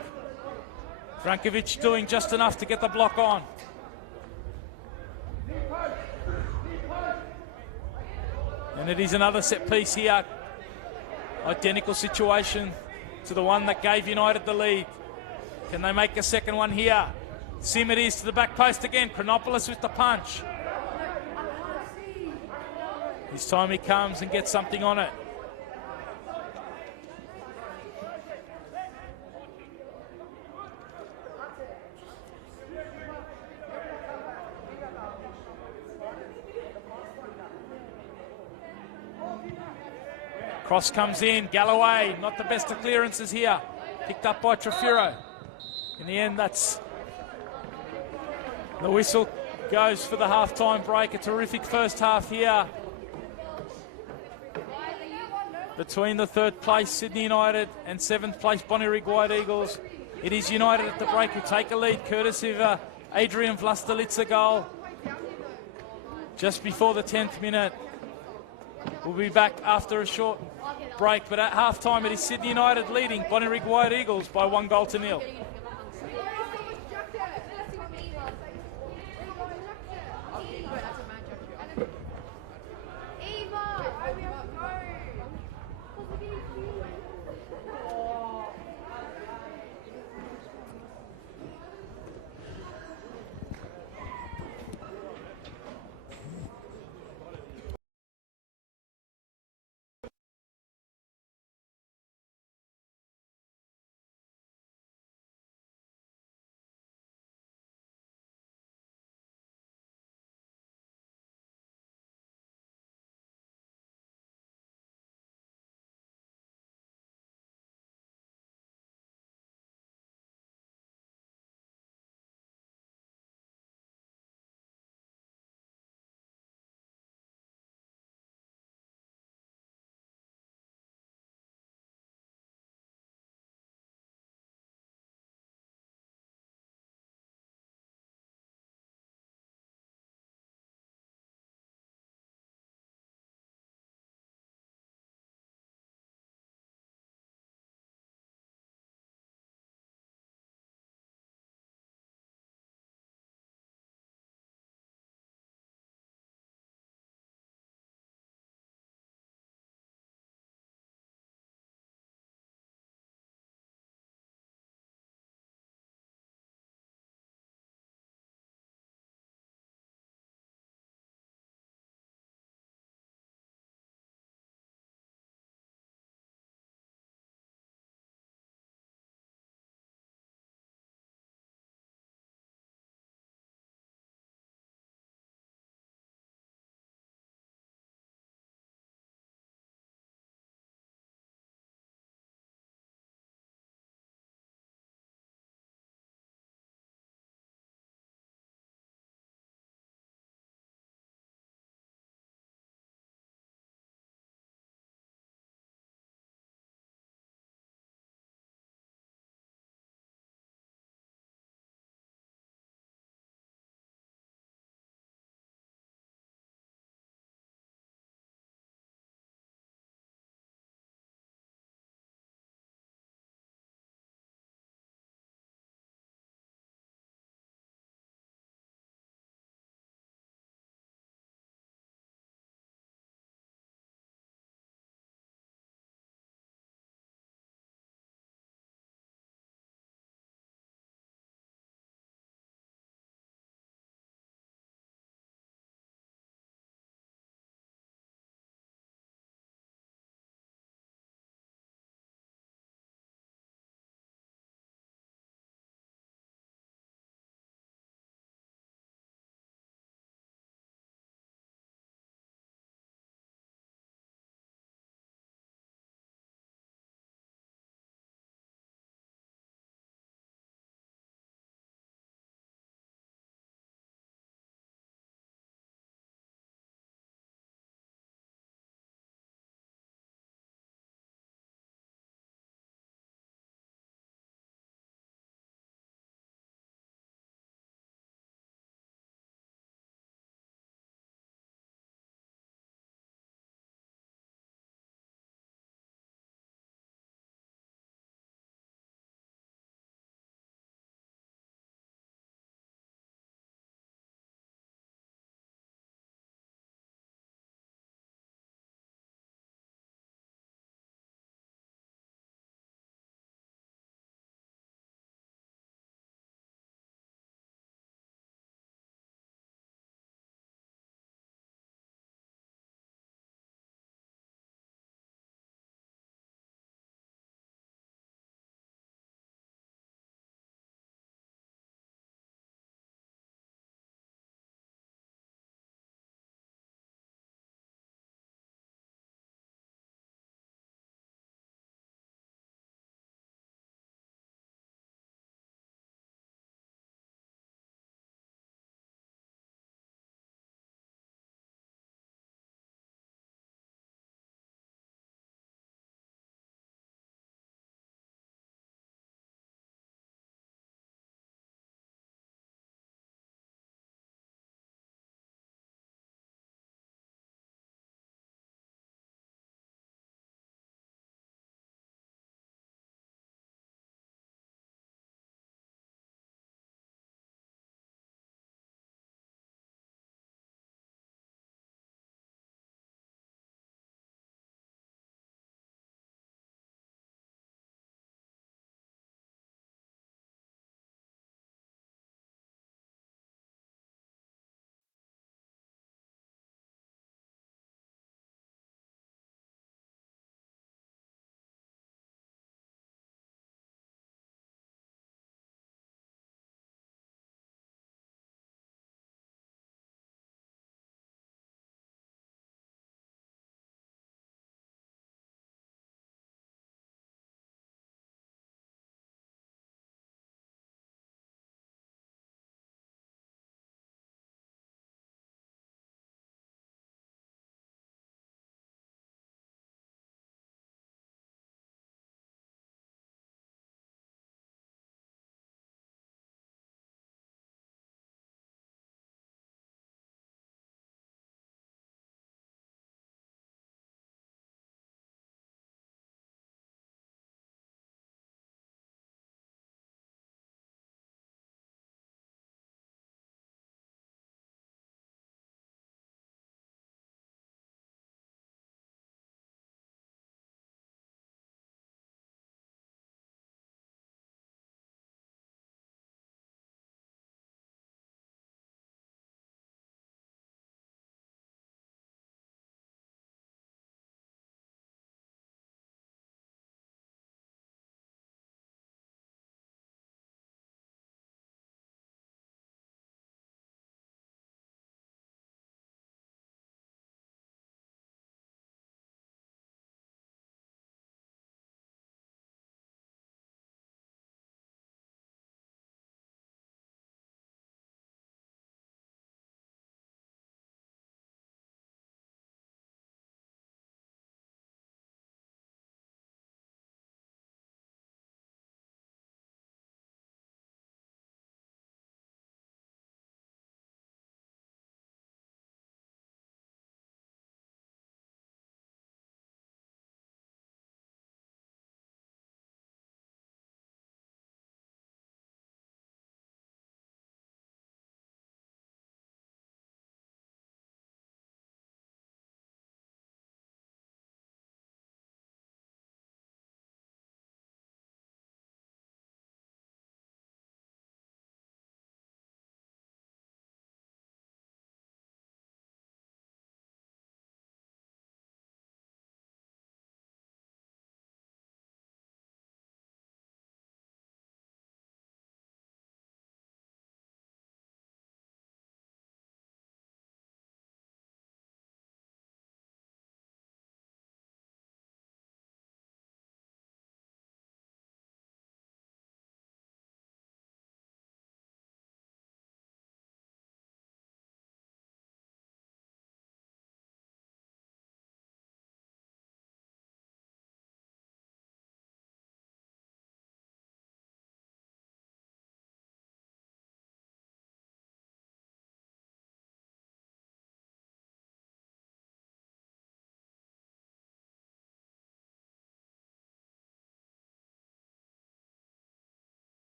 Frankovic doing just enough to get the block on. And it is another set piece here. Identical situation to the one that gave United the lead. Can they make a second one here? Simitis to the back post again. Chronopoulos with the punch. This time he comes and gets something on it. Cross comes in. Galloway, not the best of clearances here. Picked up by Trafiro. In the end, that's the whistle goes for the half-time break. A terrific first half here between the 3rd place Sydney United and 7th place Bonnyrigg White Eagles. It is United at the break who take a lead courtesy of Adrian Vlastelica goal just before the 10th minute. We'll be back after a short break, but at half-time it is Sydney United leading Bonnyrigg White Eagles by 1-0.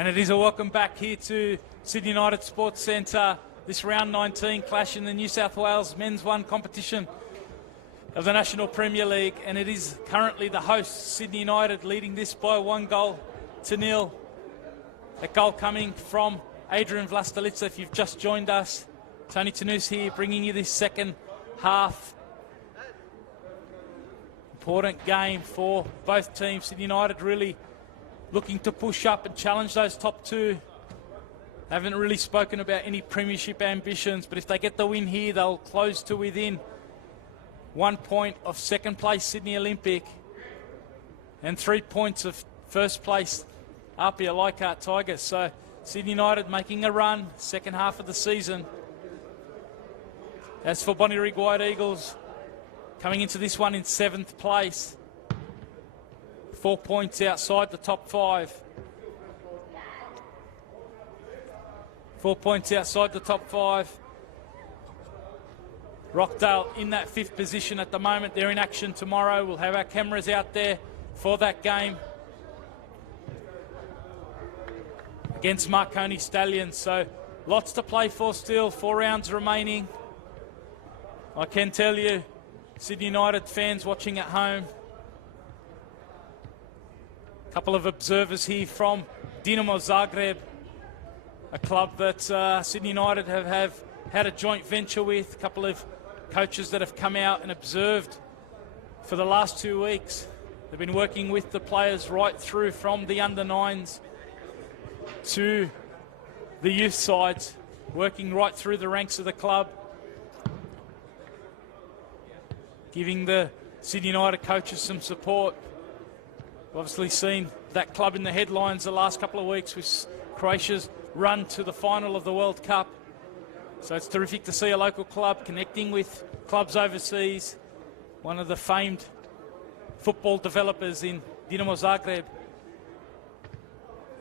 And it is a welcome back here to Sydney United Sports Centre. This round 19 clash in the New South Wales Men's 1 competition of the National Premier League. And it is currently the hosts, Sydney United, leading this by 1-0. A goal coming from Adrian Vlastelica. If you've just joined us, Tony Tanous here, bringing you this second half. Important game for both teams. Sydney United really looking to push up and challenge those top two. Haven't really spoken about any premiership ambitions, but if they get the win here, they'll close to within 1 point of second place Sydney Olympic and 3 points of first place Apia Leichhardt Tigers. So Sydney United making a run, second half of the season. As for Bonnyrigg White Eagles, coming into this one in 7th place. 4 points outside the top 5. 4 points outside the top 5. Rockdale in that 5th position at the moment. They're in action tomorrow. We'll have our cameras out there for that game against Marconi Stallions. So lots to play for still. 4 rounds remaining. I can tell you, Sydney United fans watching at home, a couple of observers here from Dinamo Zagreb, a club that Sydney United have had a joint venture with, a couple of coaches that have come out and observed for the last 2 weeks. They've been working with the players right through from the under-9s to the youth sides, working right through the ranks of the club, giving the Sydney United coaches some support. Obviously seen that club in the headlines the last couple of weeks with Croatia's run to the final of the World Cup. So it's terrific to see a local club connecting with clubs overseas. One of the famed football developers in Dinamo Zagreb.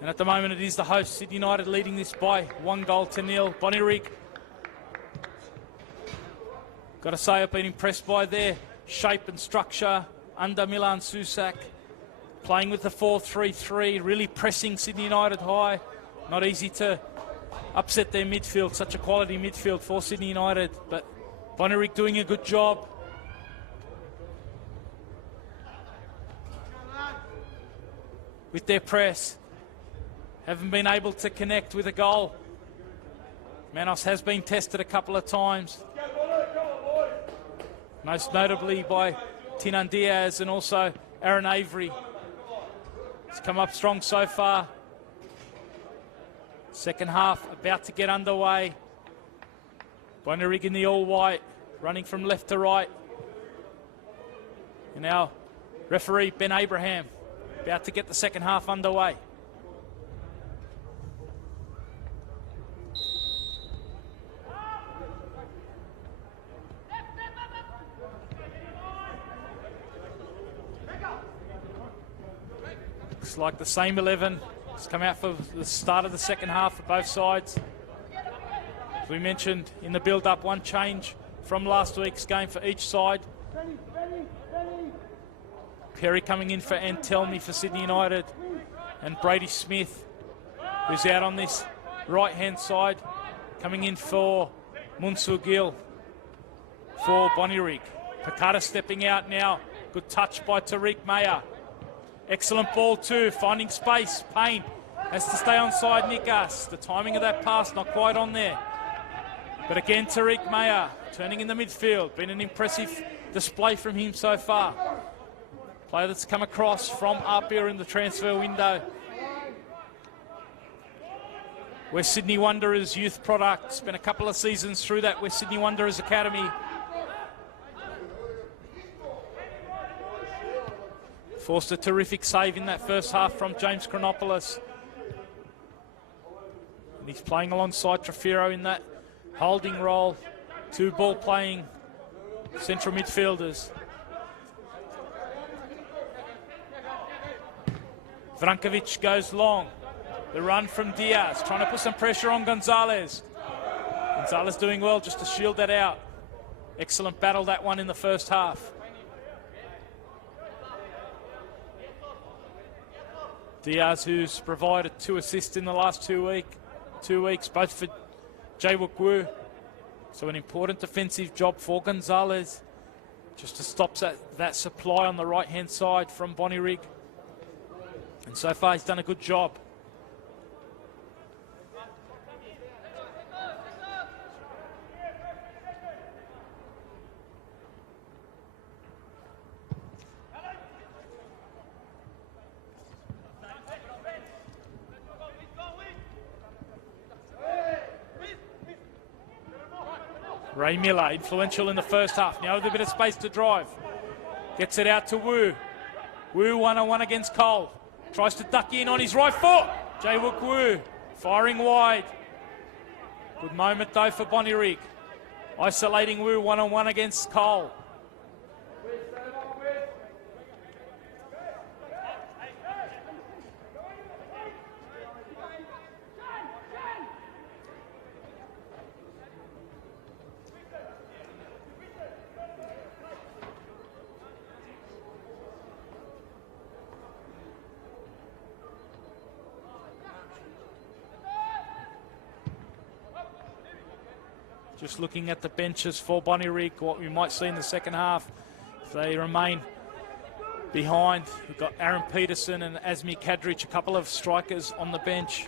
And at the moment it is the host, Sydney United, leading this by 1-0. Bonnyrigg, got to say, I've been impressed by their shape and structure under Milan Susak. Playing with the 4-3-3, really pressing Sydney United high. Not easy to upset their midfield, such a quality midfield for Sydney United. But Bonnyrigg doing a good job. With their press. Haven't been able to connect with a goal. Manos has been tested a couple of times. Most notably by Tinan Diaz and also Aaron Avery. He's come up strong so far. Second half about to get underway. Bonnyrigg in the all-white, running from left to right. And now referee Ben Abraham about to get the second half underway. Looks like the same 11 has come out for the start of the second half for both sides. As we mentioned in the build-up, one change from last week's game for each side. Perry coming in for Antelmi for Sydney United, and Brady Smith, who's out on this right-hand side, coming in for Munsu Gill for Bonnyrigg. Picard stepping out now. Good touch by Tariq Mayer. Excellent ball too, finding space. Payne has to stay on side Nikas. The timing of that pass not quite on there. But again, Tariq Mayer turning in the midfield. Been an impressive display from him so far. Player that's come across from Apia in the transfer window. West Sydney Wanderers youth product. Spent a couple of seasons through that West Sydney Wanderers Academy. Forced a terrific save in that first half from James Chronopoulos. And he's playing alongside Trefiro in that holding role. 2 ball-playing central midfielders. Vrankovic goes long. The run from Diaz, trying to put some pressure on Gonzalez. Gonzalez doing well just to shield that out. Excellent battle, that one, in the first half. Diaz, who's provided 2 assists in the last 2 weeks, both for Jae-Wook Woo. So an important defensive job for Gonzalez, just to stop that supply on the right-hand side from Bonnyrigg. And so far, he's done a good job. Ray Miller, influential in the first half. Now with a bit of space to drive. Gets it out to Woo. Woo one-on-one against Cole. Tries to duck in on his right foot. Jae-Wook Woo firing wide. Good moment though for Bonnyrigg. Isolating Woo one-on-one against Cole. Just looking at the benches for Bonnyrigg, what we might see in the second half. If they remain behind, we've got Aaron Peterson and Azmi Kadrich, a couple of strikers on the bench.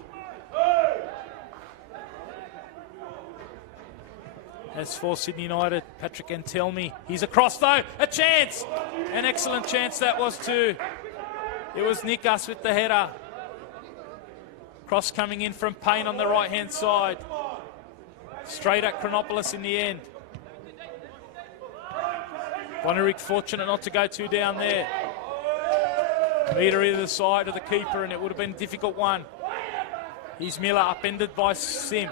As for Sydney United, Patrick Antelmi, he's across though, a chance! An excellent chance that was too. It was Nikas with the header. Cross coming in from Payne on the right-hand side. Straight at Chronopoulos in the end. Bonnyrigg fortunate not to go too down there. Metre either side of the keeper, and it would have been a difficult one. Here's Miller, upended by Sim.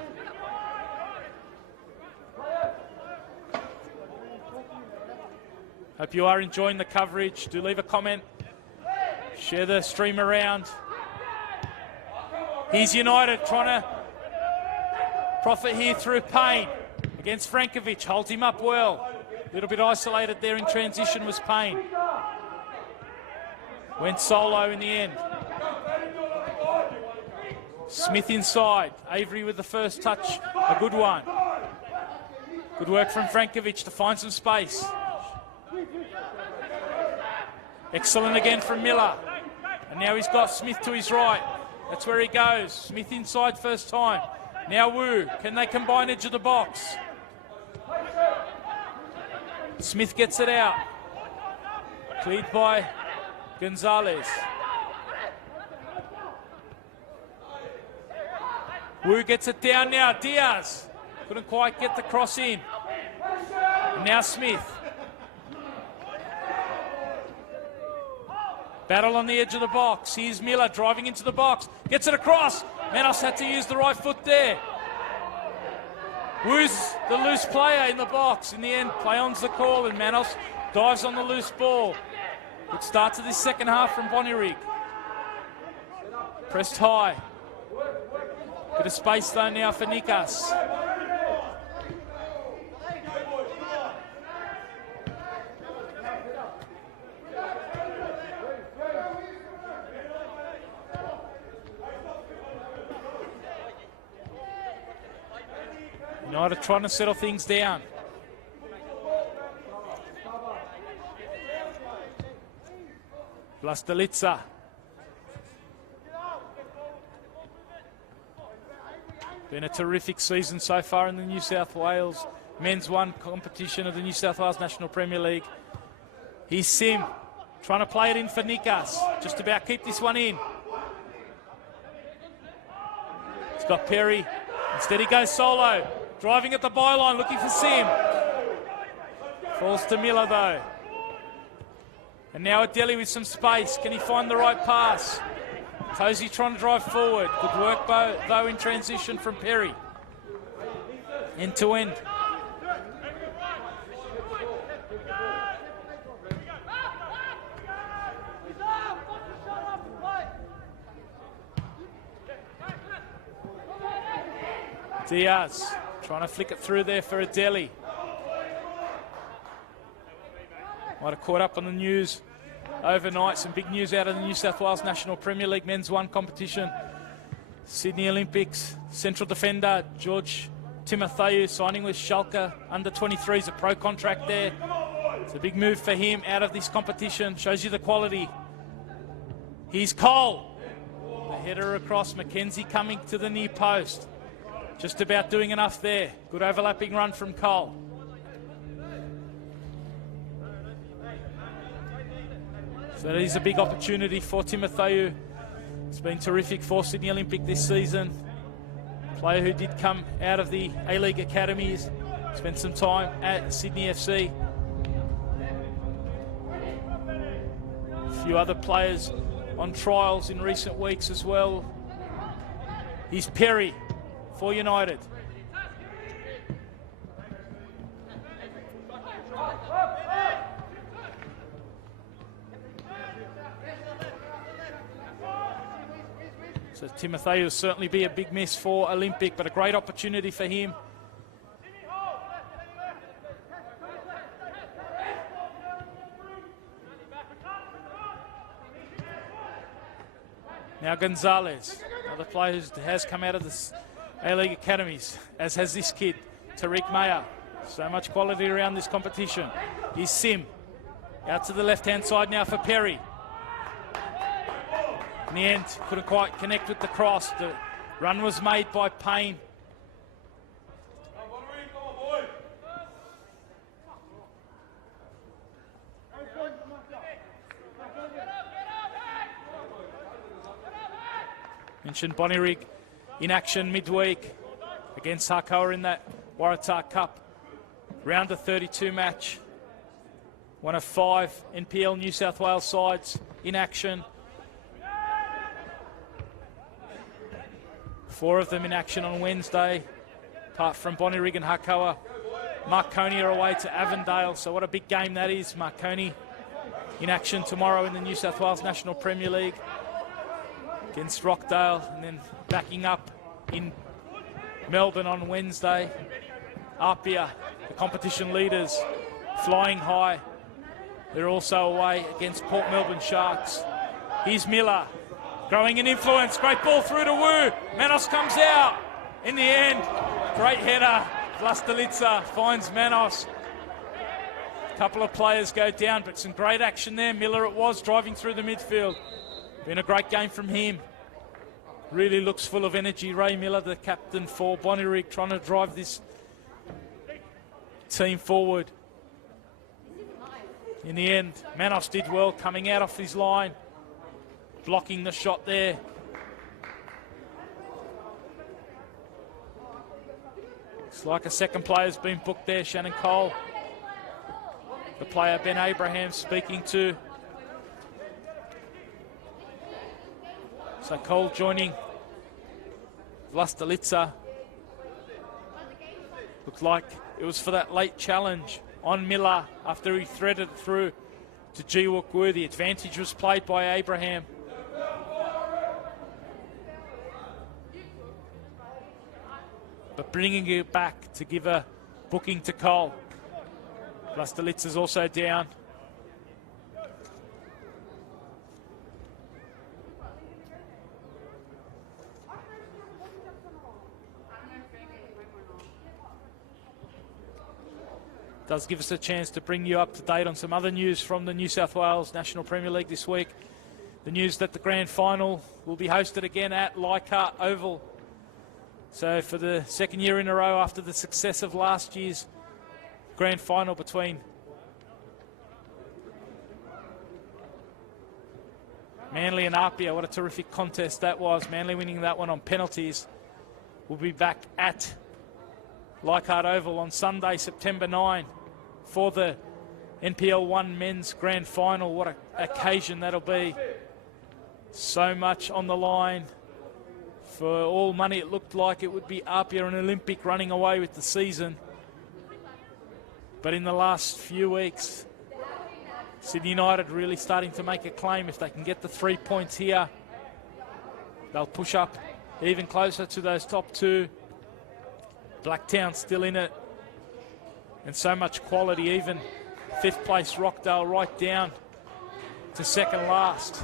Hope you are enjoying the coverage. Do leave a comment. Share the stream around. Here's United trying to profit here through Payne against Frankovic. Holds him up well. A little bit isolated there in transition was Payne. Went solo in the end. Smith inside. Avery with the first touch. A good one. Good work from Frankovic to find some space. Excellent again from Miller. And now he's got Smith to his right. That's where he goes. Smith inside first time. Now Woo, can they combine edge of the box? Smith gets it out. Cleared by Gonzalez. Woo gets it down now. Diaz couldn't quite get the cross in. And now Smith. Battle on the edge of the box. Here's Miller driving into the box. Gets it across. Manos had to use the right foot there. Woo's the loose player in the box. In the end, play on's the call, and Manos dives on the loose ball. Good start to this second half from Bonnyrigg. Pressed high. Bit of space though now for Nikas. United trying to settle things down. Vlastelica. Been a terrific season so far in the New South Wales Men's 1 competition of the New South Wales National Premier League. Here's Sim trying to play it in for Nikas. Just about keep this one in. He's got Perry. Instead he goes solo. Driving at the byline, looking for Sim. Falls to Miller though. And now Adeli with some space. Can he find the right pass? Tozy trying to drive forward. Good work though in transition from Perry. End to end. Diaz trying to flick it through there for Adeli. Might have caught up on the news overnight. Some big news out of the New South Wales National Premier League Men's 1 competition. Sydney Olympics central defender George Timotheou signing with Schalke under 23s, a pro contract there. It's a big move for him out of this competition. Shows you the quality. Here's Cole. The header across. Mackenzie coming to the near post. Just about doing enough there. Good overlapping run from Cole. So that is a big opportunity for Timotheou. It's been terrific for Sydney Olympic this season. Player who did come out of the A-League academies, spent some time at Sydney FC. A few other players on trials in recent weeks as well. Here's Perry for United. So Timotheou will certainly be a big miss for Olympic, but a great opportunity for him. Now Gonzalez, another player who has come out of the A-League academies, as has this kid, Tariq Mayer. So much quality around this competition. Here's Sim. Out to the left-hand side now for Perry. In the end, couldn't quite connect with the cross. The run was made by Payne. Mentioned Bonnyrigg in action midweek against Harcoa in that Waratah Cup round of 32 match. One of 5 NPL New South Wales sides in action. 4 of them in action on Wednesday, apart from Bonnyrigg and Harcoa. Marconi are away to Avondale, so what a big game that is. Marconi in action tomorrow in the New South Wales National Premier League against Rockdale, and then backing up in Melbourne on Wednesday. Apia, the competition leaders, flying high. They're also away against Port Melbourne Sharks. Here's Miller. Growing in influence, great ball through to Wu. Manos comes out. In the end, great header. Vlastelica finds Manos. A couple of players go down, but some great action there. Miller it was, driving through the midfield. Been a great game from him. Really looks full of energy. Ray Miller, the captain for Bonnyrigg, trying to drive this team forward. In the end, Manos did well, coming out off his line. Blocking the shot there. Looks like a second player's been booked there, Shannon Cole. The player Ben Abraham speaking to. So Cole joining Vlastelica. Looked like it was for that late challenge on Miller after he threaded through to Jiwook Wu. The advantage was played by Abraham. But bringing it back to give a booking to Cole. Vlastelica's also down. Does give us a chance to bring you up to date on some other news from the New South Wales National Premier League this week. The news that the grand final will be hosted again at Leichhardt Oval. So for the second year in a row after the success of last year's grand final between Manly and Apia, what a terrific contest that was. Manly winning that one on penalties. We'll be back at Leichhardt Oval on Sunday, September 9 for the NPL 1 Men's Grand Final. What an occasion that'll be. So much on the line. For all money, it looked like it would be Apia and Olympic running away with the season. But in the last few weeks, Sydney United really starting to make a claim. If they can get the 3 points here, they'll push up even closer to those top 2. Blacktown still in it. And so much quality, even 5th place Rockdale right down to second last.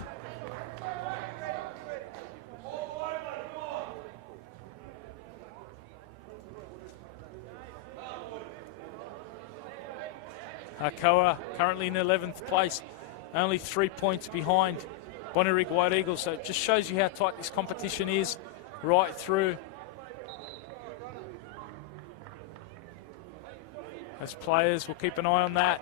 Alcoa currently in 11th place, only 3 points behind Bonnyrigg White Eagles. So it just shows you how tight this competition is right through. As players, we'll keep an eye on that.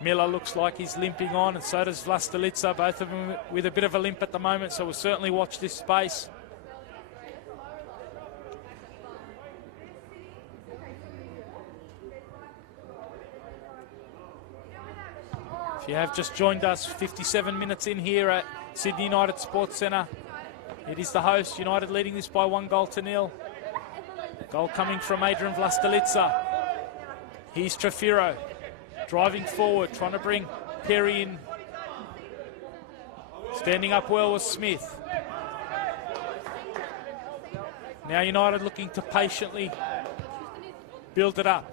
Miller looks like he's limping on, and so does Vlastelica, both of them with a bit of a limp at the moment, so we'll certainly watch this space. If you have just joined us, 57 minutes in here at Sydney United Sports Centre. It is the host, United leading this by 1-0. Goal coming from Adrian Vlastelica. Here's Trefiro, driving forward, trying to bring Perry in. Standing up well was Smith. Now United looking to patiently build it up.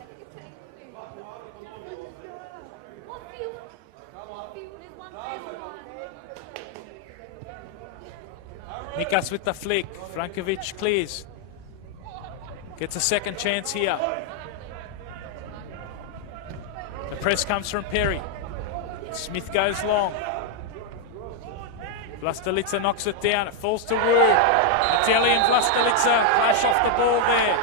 Mikas with the flick. Frankovic clears. Gets a second chance here. The press comes from Perry. Smith goes long. Vlastelica knocks it down. It falls to Wu. Deli and Vlastelica clash off the ball there.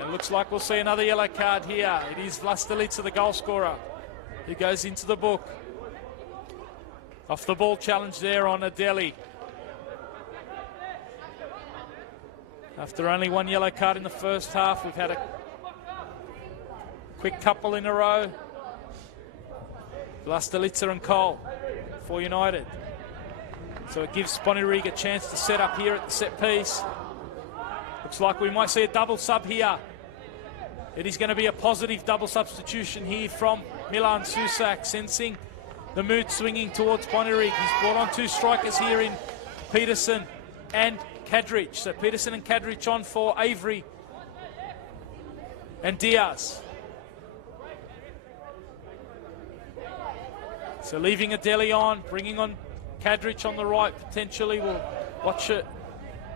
It looks like we'll see another yellow card here. It is Vlastelica, the goal scorer, who goes into the book. Off the ball challenge there on Adeli. After only one yellow card in the first half, we've had a quick couple in a row. Vlastelica and Cole for United. So it gives Bonnyrigg a chance to set up here at the set piece. Looks like we might see a double sub here. It is going to be a positive double substitution here from Milan Susak, sensing the mood swinging towards Bonnyrigg. He's brought on two strikers here in Peterson and Kadrich. So Peterson and Kadrich on for Avery and Diaz. So leaving Adeli on, bringing on Kadrich on the right, potentially. We'll watch it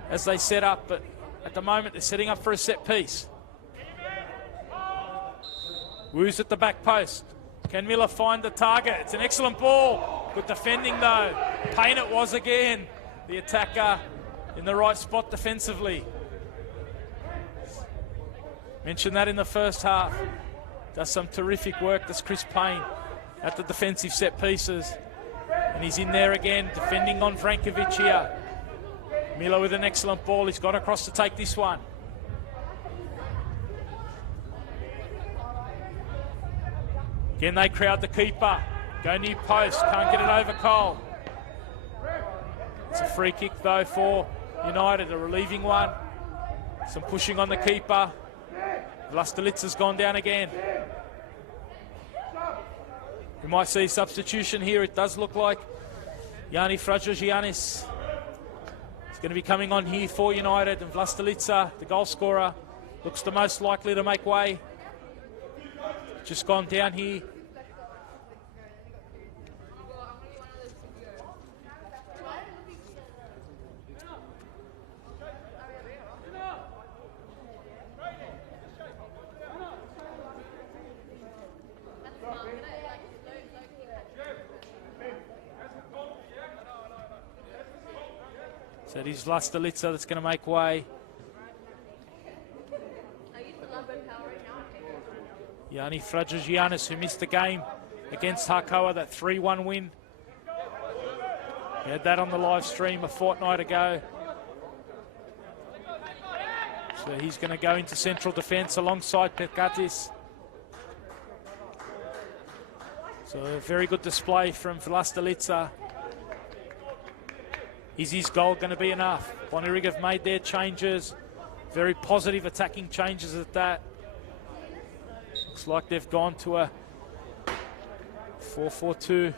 as they set up, but at the moment they're setting up for a set piece. Wu's at the back post. Can Miller find the target? It's an excellent ball. Good defending though. Payne it was again. The attacker in the right spot defensively. Mentioned that in the first half. Does some terrific work, does Chris Payne, at the defensive set pieces. And he's in there again, defending on Frankovic here. Miller with an excellent ball. He's got across to take this one. Again, they crowd the keeper. Go near post, can't get it over Cole. It's a free kick though for United, a relieving one. Some pushing on the keeper. Vlastelica's gone down again. We might see substitution here. It does look like Yanni Frajogiannis is going to be coming on here for United, and Vlastelica, the goal scorer, looks the most likely to make way. Just gone down here. So it is Vlastelica that's going to make way. Yanni Frajogiannis, who missed the game against Alcoa, that 3-1 win. We had that on the live stream a fortnight ago. So he's going to go into central defence alongside Perkatis. So a very good display from Vlastelica. Is his goal going to be enough? Bonnyrigg have made their changes. Very positive attacking changes at that. Looks like they've gone to a 4-4-2.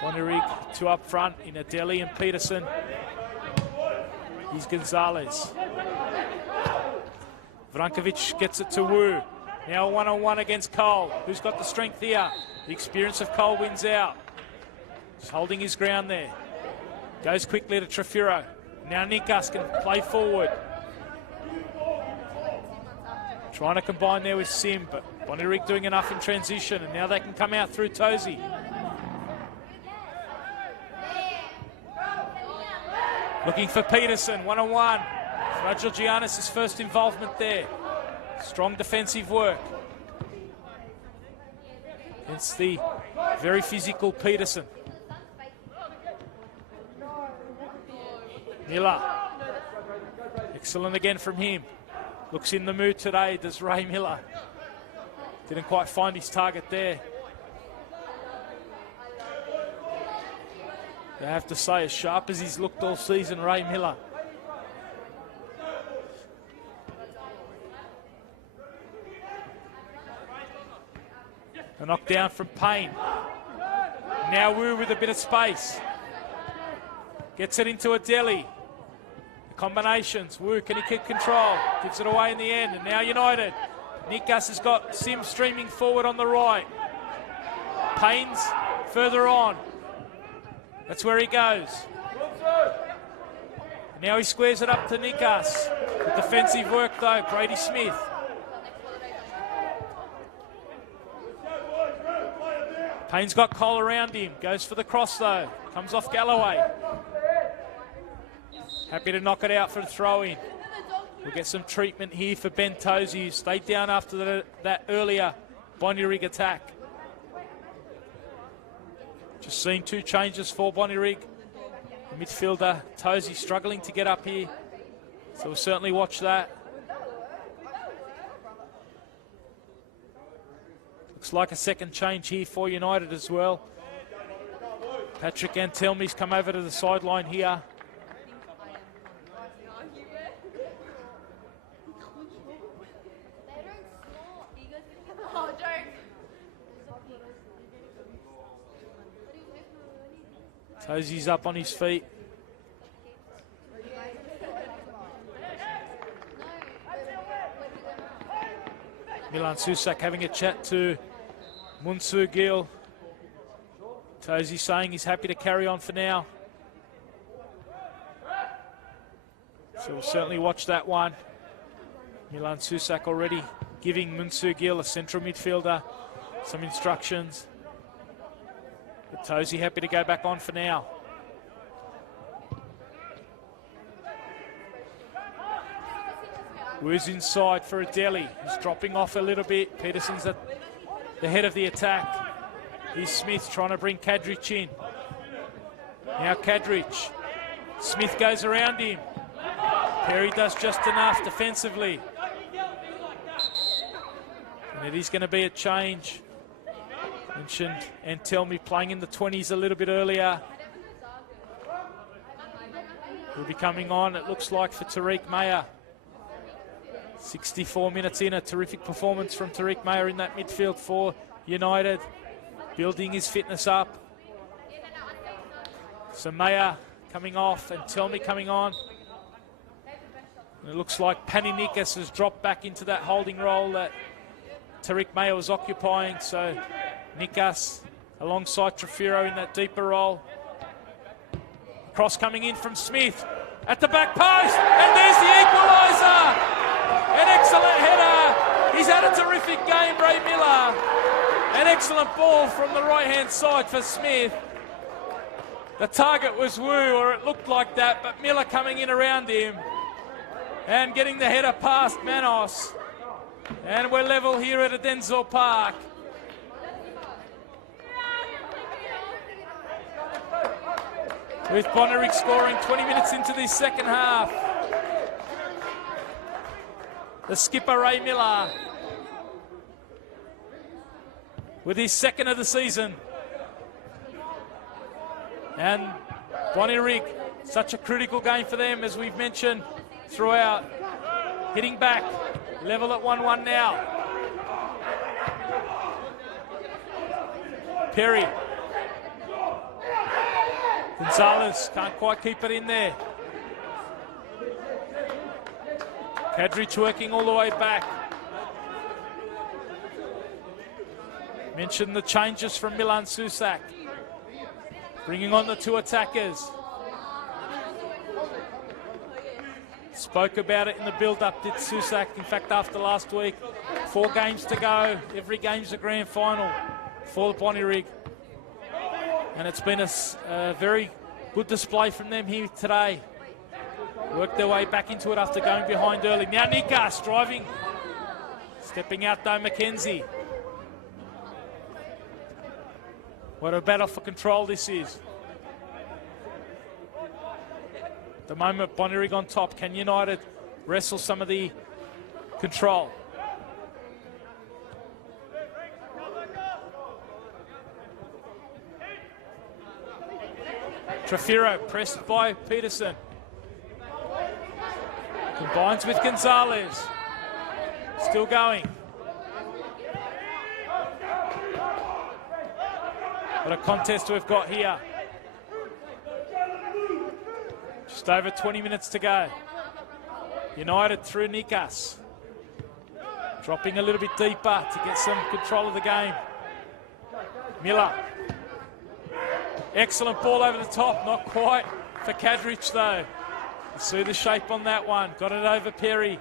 Bonnyrigg, two up front in Adeli and Peterson. Here's Gonzalez. Vrankovic gets it to Wu. Now 1-on-1 against Cole. Who's got the strength here? The experience of Cole wins out. Just holding his ground there. Goes quickly to Trefiro. Now Nikas can play forward. Trying to combine there with Sim, but Bonnyrigg doing enough in transition, and now they can come out through Tozy. Looking for Peterson, one-on-one. Rajal Giannis' first involvement there. Strong defensive work against the very physical Peterson. Miller. Excellent again from him. Looks in the mood today, does Ray Miller. Didn't quite find his target there. I have to say, as sharp as he's looked all season, Ray Miller. A knockdown from Payne. Now Wu with a bit of space. Gets it into a deli. The combinations. Wu, can he keep control? Gives it away in the end. And now United. Nikas has got Sim streaming forward on the right. Payne's further on. That's where he goes. Now he squares it up to Nikas. Good defensive work though, Brady Smith. Payne's got Cole around him. Goes for the cross though. Comes off Galloway. Happy to knock it out for the throw-in. We'll get some treatment here for Ben Tozy, who stayed down after that earlier Bonnyrigg attack. Just seen two changes for Bonnyrigg. The midfielder Tozy struggling to get up here, so we'll certainly watch that. Looks like a second change here for United as well. Patrick Antelmi's come over to the sideline here. Tozy's up on his feet. Milan Susak having a chat to Munsu Gil. Tozy saying he's happy to carry on for now. So we'll certainly watch that one. Milan Susak already giving Munsu Gil, a central midfielder, some instructions. But Tozy happy to go back on for now. Wu's inside for Adeli. He's dropping off a little bit. Peterson's at the head of the attack. Here's Smith trying to bring Kadrich in. Now Kadrich. Smith goes around him. Perry does just enough defensively. And it is going to be a change. Mentioned Antelmi playing in the 20s a little bit earlier. He'll be coming on, it looks like, for Tariq Mayer. 64 minutes in, a terrific performance from Tariq Mayer in that midfield for United. Building his fitness up. So Mayer coming off and Antelmi coming on. And it looks like Panionikas has dropped back into that holding role that Tariq Mayer was occupying. So Nikas alongside Trefiro in that deeper role. Cross coming in from Smith at the back post, and there's the equaliser! An excellent header. He's had a terrific game, Ray Miller. An excellent ball from the right-hand side for Smith. The target was Wu, or it looked like that, but Miller coming in around him and getting the header past Manos. And we're level here at Adenzel Park. With Bonnyrigg scoring 20 minutes into the second half. The skipper, Ray Miller, with his second of the season. And Bonnyrigg, such a critical game for them, as we've mentioned throughout. Hitting back, level at 1-1 now. Perry. Gonzalez can't quite keep it in there. Kadrich working all the way back. Mentioned the changes from Milan Susak. Bringing on the two attackers. Spoke about it in the build-up, did Susak. In fact, after last week, 4 games to go. Every game's a grand final for the Bonnyrigg. And it's been a very good display from them here today. Worked their way back into it after going behind early. Now Nikas driving. Stepping out though, Mackenzie. What a battle for control this is. At the moment, Bonnyrigg on top. Can United wrestle some of the control? Trafiro pressed by Peterson. Combines with Gonzalez. Still going. What a contest we've got here. Just over 20 minutes to go. United through Nikas. Dropping a little bit deeper to get some control of the game. Miller. Excellent ball over the top. Not quite for Kadrich though. See the shape on that one. Got it over Perry.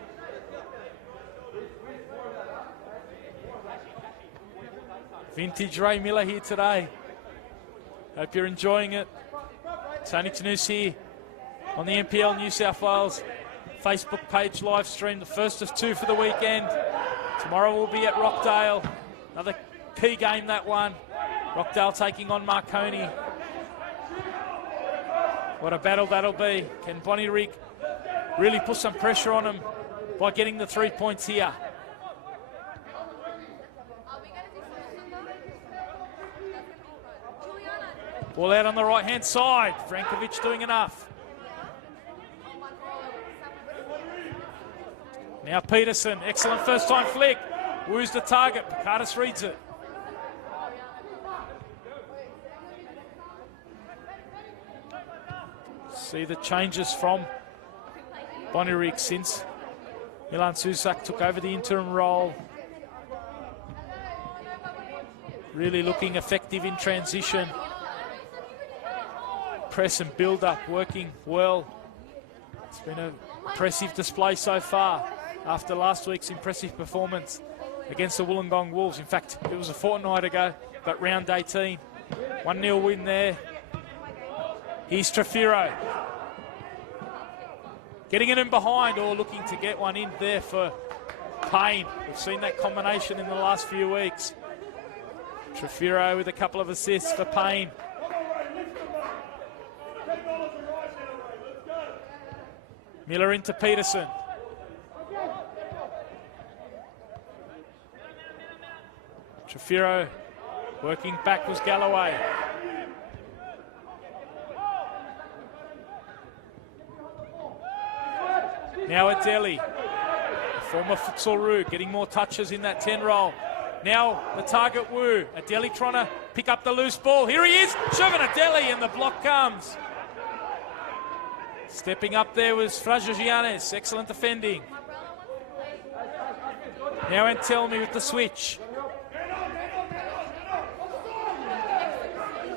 Vintage Ray Miller here today. Hope you're enjoying it. Tony Tanous here on the NPL New South Wales Facebook page live stream. The first of 2 for the weekend. Tomorrow we'll be at Rockdale. Another key game, that one. Rockdale taking on Marconi. What a battle that'll be. Can Bonnyrigg really put some pressure on them by getting the 3 points here? Ball out on the right-hand side. Frankovic doing enough. Now Peterson, excellent first-time flick. Woo's the target. Picardis reads it. See the changes from Bonnyrigg since Milan Susak took over the interim role. Really looking effective in transition. Press and build up working well. It's been an impressive display so far after last week's impressive performance against the Wollongong Wolves. In fact, it was a fortnight ago, but round 18. 1-0 win there. Here's Trafiro. Getting it in behind or looking to get one in there for Payne. We've seen that combination in the last few weeks. Trafiro with a couple of assists for Payne. Miller into Peterson. Trafiro working back was Galloway. Now Adeli, former futsal Roo, getting more touches in that 10 role. Now the target Woo. Adeli trying to pick up the loose ball. Here he is, shoving Adeli and the block comes. Stepping up there was Frajogianes, excellent defending. Now Antelmi with the switch.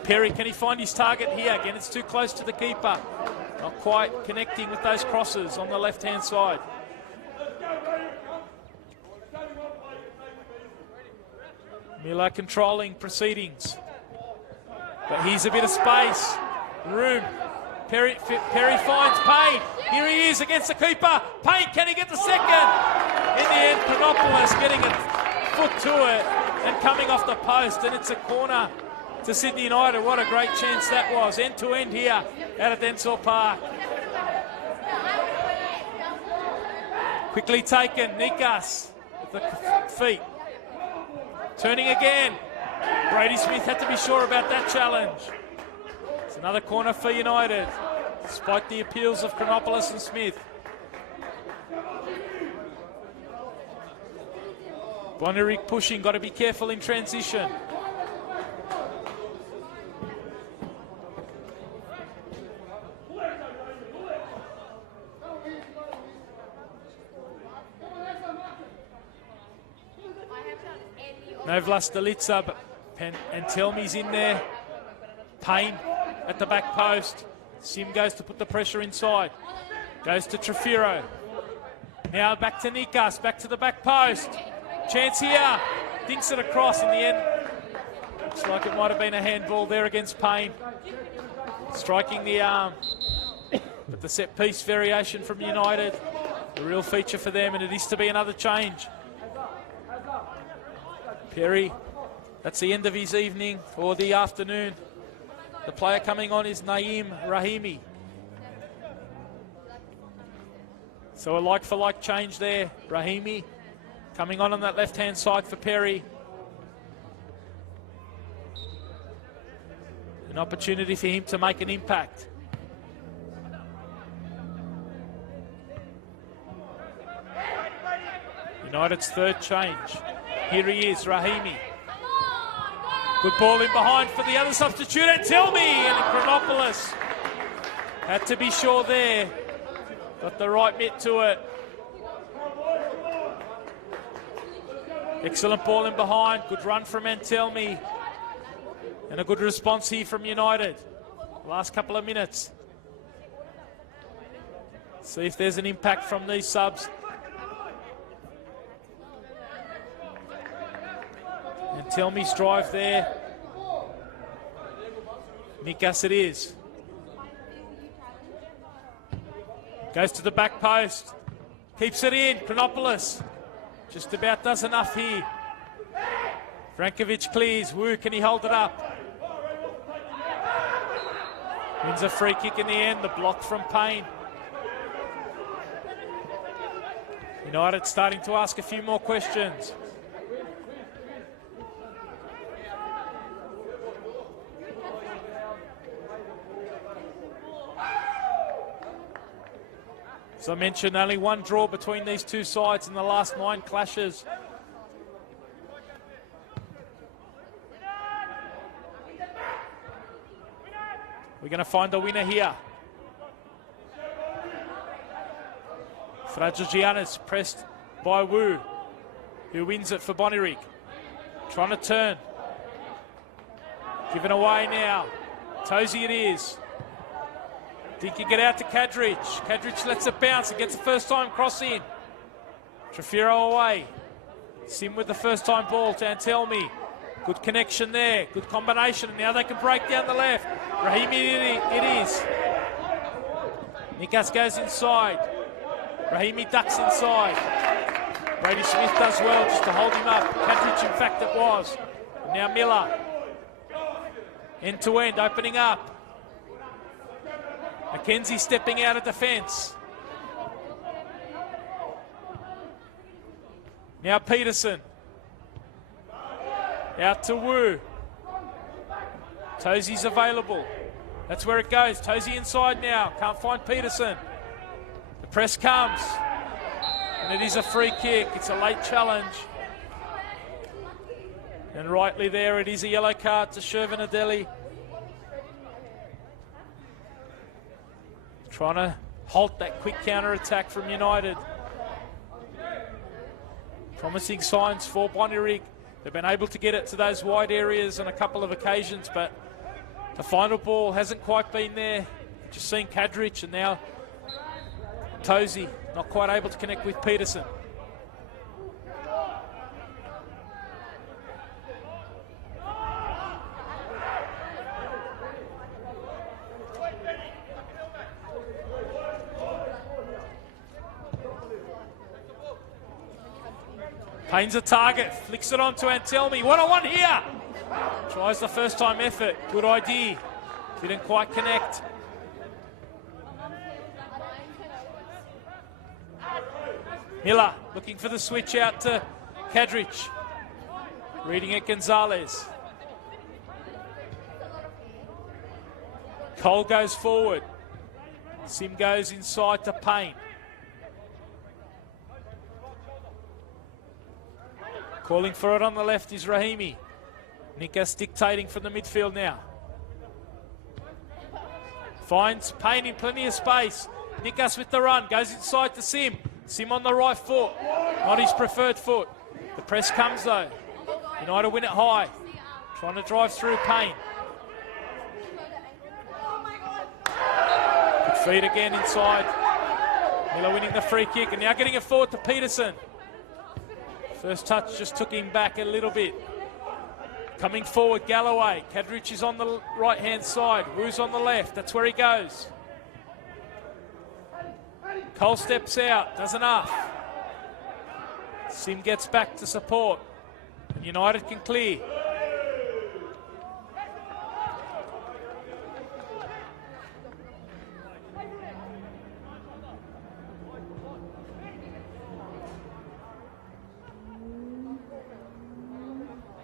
Perry, can he find his target here? Again, it's too close to the keeper. Not quite connecting with those crosses on the left-hand side. Miller controlling proceedings. But here's a bit of space. Room. Perry finds Payne. Here he is against the keeper. Payne, can he get the second? In the end, Panopoulos getting a foot to it and coming off the post, and it's a corner to Sydney United. What a great chance that was. End to end here out at Densall Park. Quickly taken, Nikas with the feet. Turning again. Brady Smith had to be sure about that challenge. It's another corner for United, despite the appeals of Chronopoulos and Smith. Bonnyrigg pushing, got to be careful in transition. No Vlastelica, but and Telme's in there. Payne at the back post. Sim goes to put the pressure inside. Goes to Trefiro. Now back to Nikas, back to the back post. Chance here. Dinks it across in the end. Looks like it might have been a handball there against Payne. Striking the arm. But the set piece variation from United, a real feature for them, and it is to be another change. Perry, that's the end of his evening or the afternoon. The player coming on is Naeem Rahimi. So a like-for-like change there. Rahimi coming on that left-hand side for Perry. An opportunity for him to make an impact. United's third change. Here he is, Rahimi. Good ball in behind for the other substitute, and Telme, and Chronopoulos had to be sure there. Got the right mitt to it. Excellent ball in behind. Good run from Antelmi. And a good response here from United. Last couple of minutes. See if there's an impact from these subs. Antelmi's drive there. Nikas it is. Goes to the back post. Keeps it in. Chronopoulos just about does enough here. Frankovic clears. Wu, can he hold it up? Wins a free kick in the end. The block from Payne. United starting to ask a few more questions. As I mentioned, only one draw between these two sides in the last 9 clashes. We're going to find a winner here. Fragigiannis pressed by Wu, who wins it for Bonnyrigg. Trying to turn. Given away now. Tozy it is. Dinky get out to Kadrich. Kadrich lets it bounce and gets the first time cross in. Trefiro away. Sim with the first time ball to Antelmi. Good connection there. Good combination. And now they can break down the left. Rahimi it is. Nikas goes inside. Rahimi ducks inside. Brady Smith does well just to hold him up. Kadrich in fact it was. And now Miller. End to end opening up. McKenzie stepping out of defence. Now Peterson. Out to Wu. Tozy's available. That's where it goes. Tozy inside now. Can't find Peterson. The press comes. And it is a free kick. It's a late challenge. And rightly there, it is a yellow card to Shervin Adeli. Trying to halt that quick counter-attack from United. Promising signs for Bonnyrigg. They've been able to get it to those wide areas on a couple of occasions, but the final ball hasn't quite been there. Just seen Kadrich and now Tozy not quite able to connect with Peterson. Payne's a target, flicks it on to Antelmi. 1-on-1 here. Tries the first time effort. Good idea. Didn't quite connect. Miller looking for the switch out to Kadrich. Reading it Gonzalez. Cole goes forward. Sim goes inside to Payne. Calling for it on the left is Rahimi. Nikas dictating from the midfield now. Finds Payne in plenty of space. Nikas with the run. Goes inside to Sim. Sim on the right foot. Not his preferred foot. The press comes though. United win it high. Trying to drive through Payne. Good feed again inside. Miller winning the free kick and now getting it forward to Peterson. First touch just took him back a little bit. Coming forward, Galloway. Kadrich is on the right-hand side. Wu's on the left. That's where he goes. Cole steps out. Does enough. Sim gets back to support. United can clear.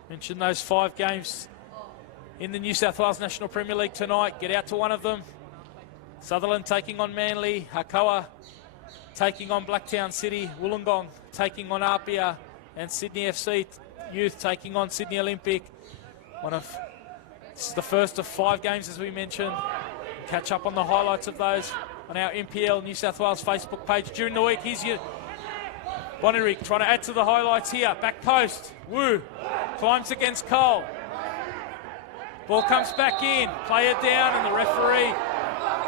Mentioned those 5 games in the New South Wales National Premier League tonight. Get out to one of them. Sutherland taking on Manly. Hakoah taking on Blacktown City. Wollongong taking on Apia. And Sydney FC Youth taking on Sydney Olympic. This is the first of 5 games, as we mentioned. Catch up on the highlights of those on our NPL New South Wales Facebook page during the week. Here's your Bonnyrigg trying to add to the highlights here. Back post. Wu climbs against Cole. Ball comes back in. Player down and the referee.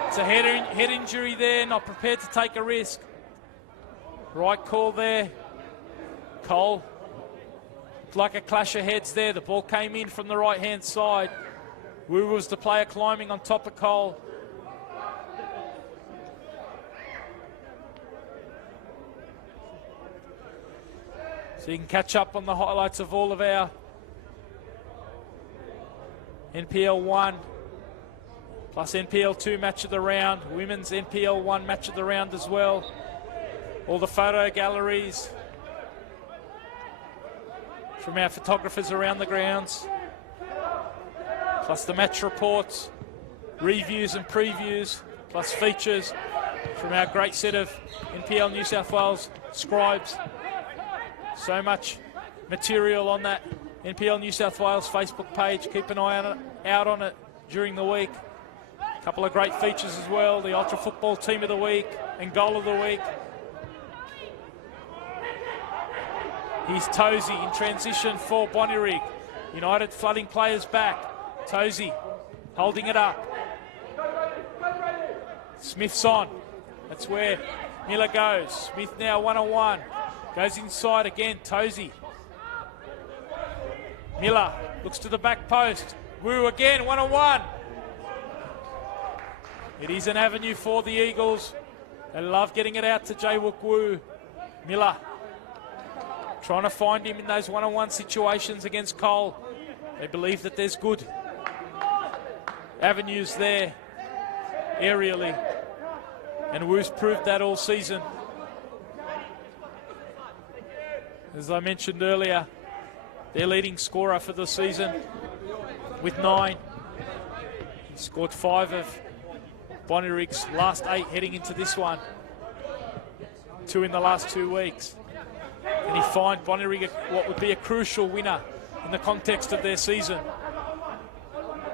It's a head injury there. Not prepared to take a risk. Right call there. Cole. Like a clash of heads there. The ball came in from the right-hand side. Wu was the player climbing on top of Cole. So you can catch up on the highlights of all of our NPL 1 plus NPL 2 match of the round, women's NPL 1 match of the round as well. All the photo galleries from our photographers around the grounds, plus the match reports, reviews and previews, plus features from our great set of NPL New South Wales scribes. So much material on that NPL New South Wales Facebook page. Keep an eye out on it during the week. A couple of great features as well. The Ultra Football Team of the Week and Goal of the Week. Here's Tozy in transition for Bonnyrigg. United flooding players back. Tozy holding it up. Smith's on. That's where Miller goes. Smith now one-on-one. Goes inside again, Tozy. Miller looks to the back post. Wu again, one-on-one. It is an avenue for the Eagles. They love getting it out to Jae-Wook Wu. Miller trying to find him in those one-on-one situations against Cole. They believe that there's good avenues there aerially. And Wu's proved that all season. As I mentioned earlier, their leading scorer for the season with 9. He scored 5 of Bonnyrigg's last 8 heading into this one. 2 in the last 2 weeks. And he find Bonnyrigg what would be a crucial winner in the context of their season.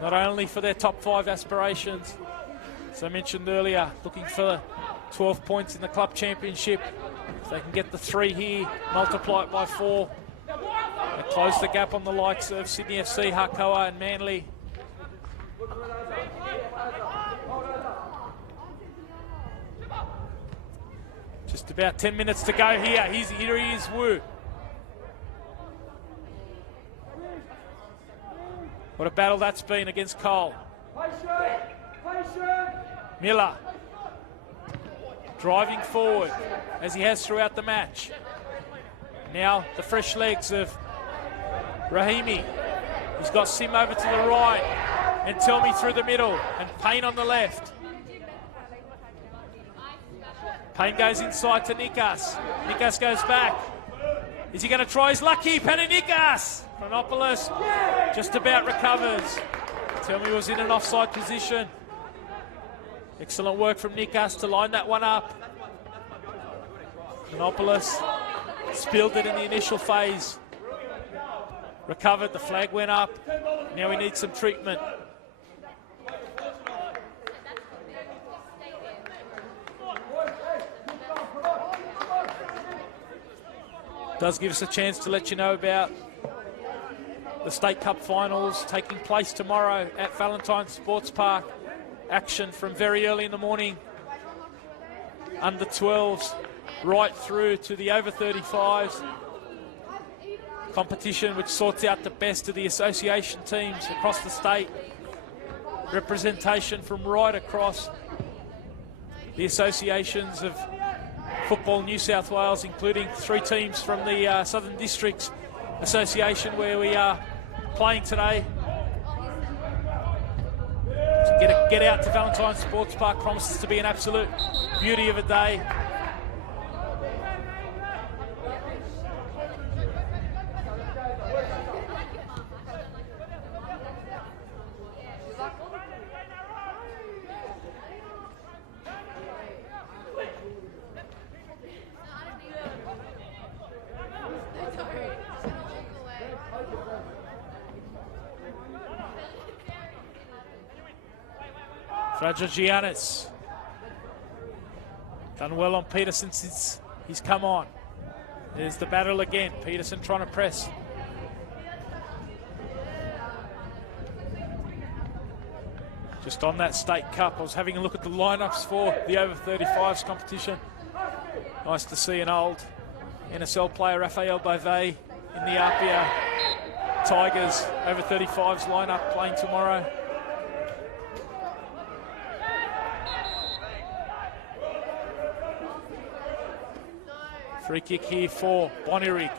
Not only for their top 5 aspirations, as I mentioned earlier, looking for 12 points in the club championship. If they can get the 3 here, multiply it by 4, and close the gap on the likes of Sydney FC, Hakoah and Manly. Just about 10 minutes to go here. Here he is, Wu. What a battle that's been against Cole. Miller driving forward as he has throughout the match. Now the fresh legs of Rahimi. He's got Sim over to the right and Telmi through the middle and Payne on the left. Payne goes inside to Nikas. Nikas goes back. Is he going to try his lucky? Paninikas! Chronopoulos just about recovers. Telmi was in an offside position. Excellent work from Nikas to line that one up. Chronopoulos spilled it in the initial phase. Recovered, the flag went up. Now we need some treatment. Does give us a chance to let you know about the State Cup finals taking place tomorrow at Valentine Sports Park. Action from very early in the morning. Under 12s right through to the over 35s. Competition which sorts out the best of the association teams across the state. Representation from right across the associations of Football New South Wales, including 3 teams from the Southern Districts Association where we are playing today. To get out to Valentine Sports Park promises to be an absolute beauty of a day. Giannis done well on Peterson since he's come on. There's the battle again. Peterson trying to press. Just on that State Cup, I was having a look at the lineups for the over 35s competition. Nice to see an old NSL player, Raphael Bove, in the Apia Tigers over 35s lineup playing tomorrow. Free kick here for Bonnyrigg.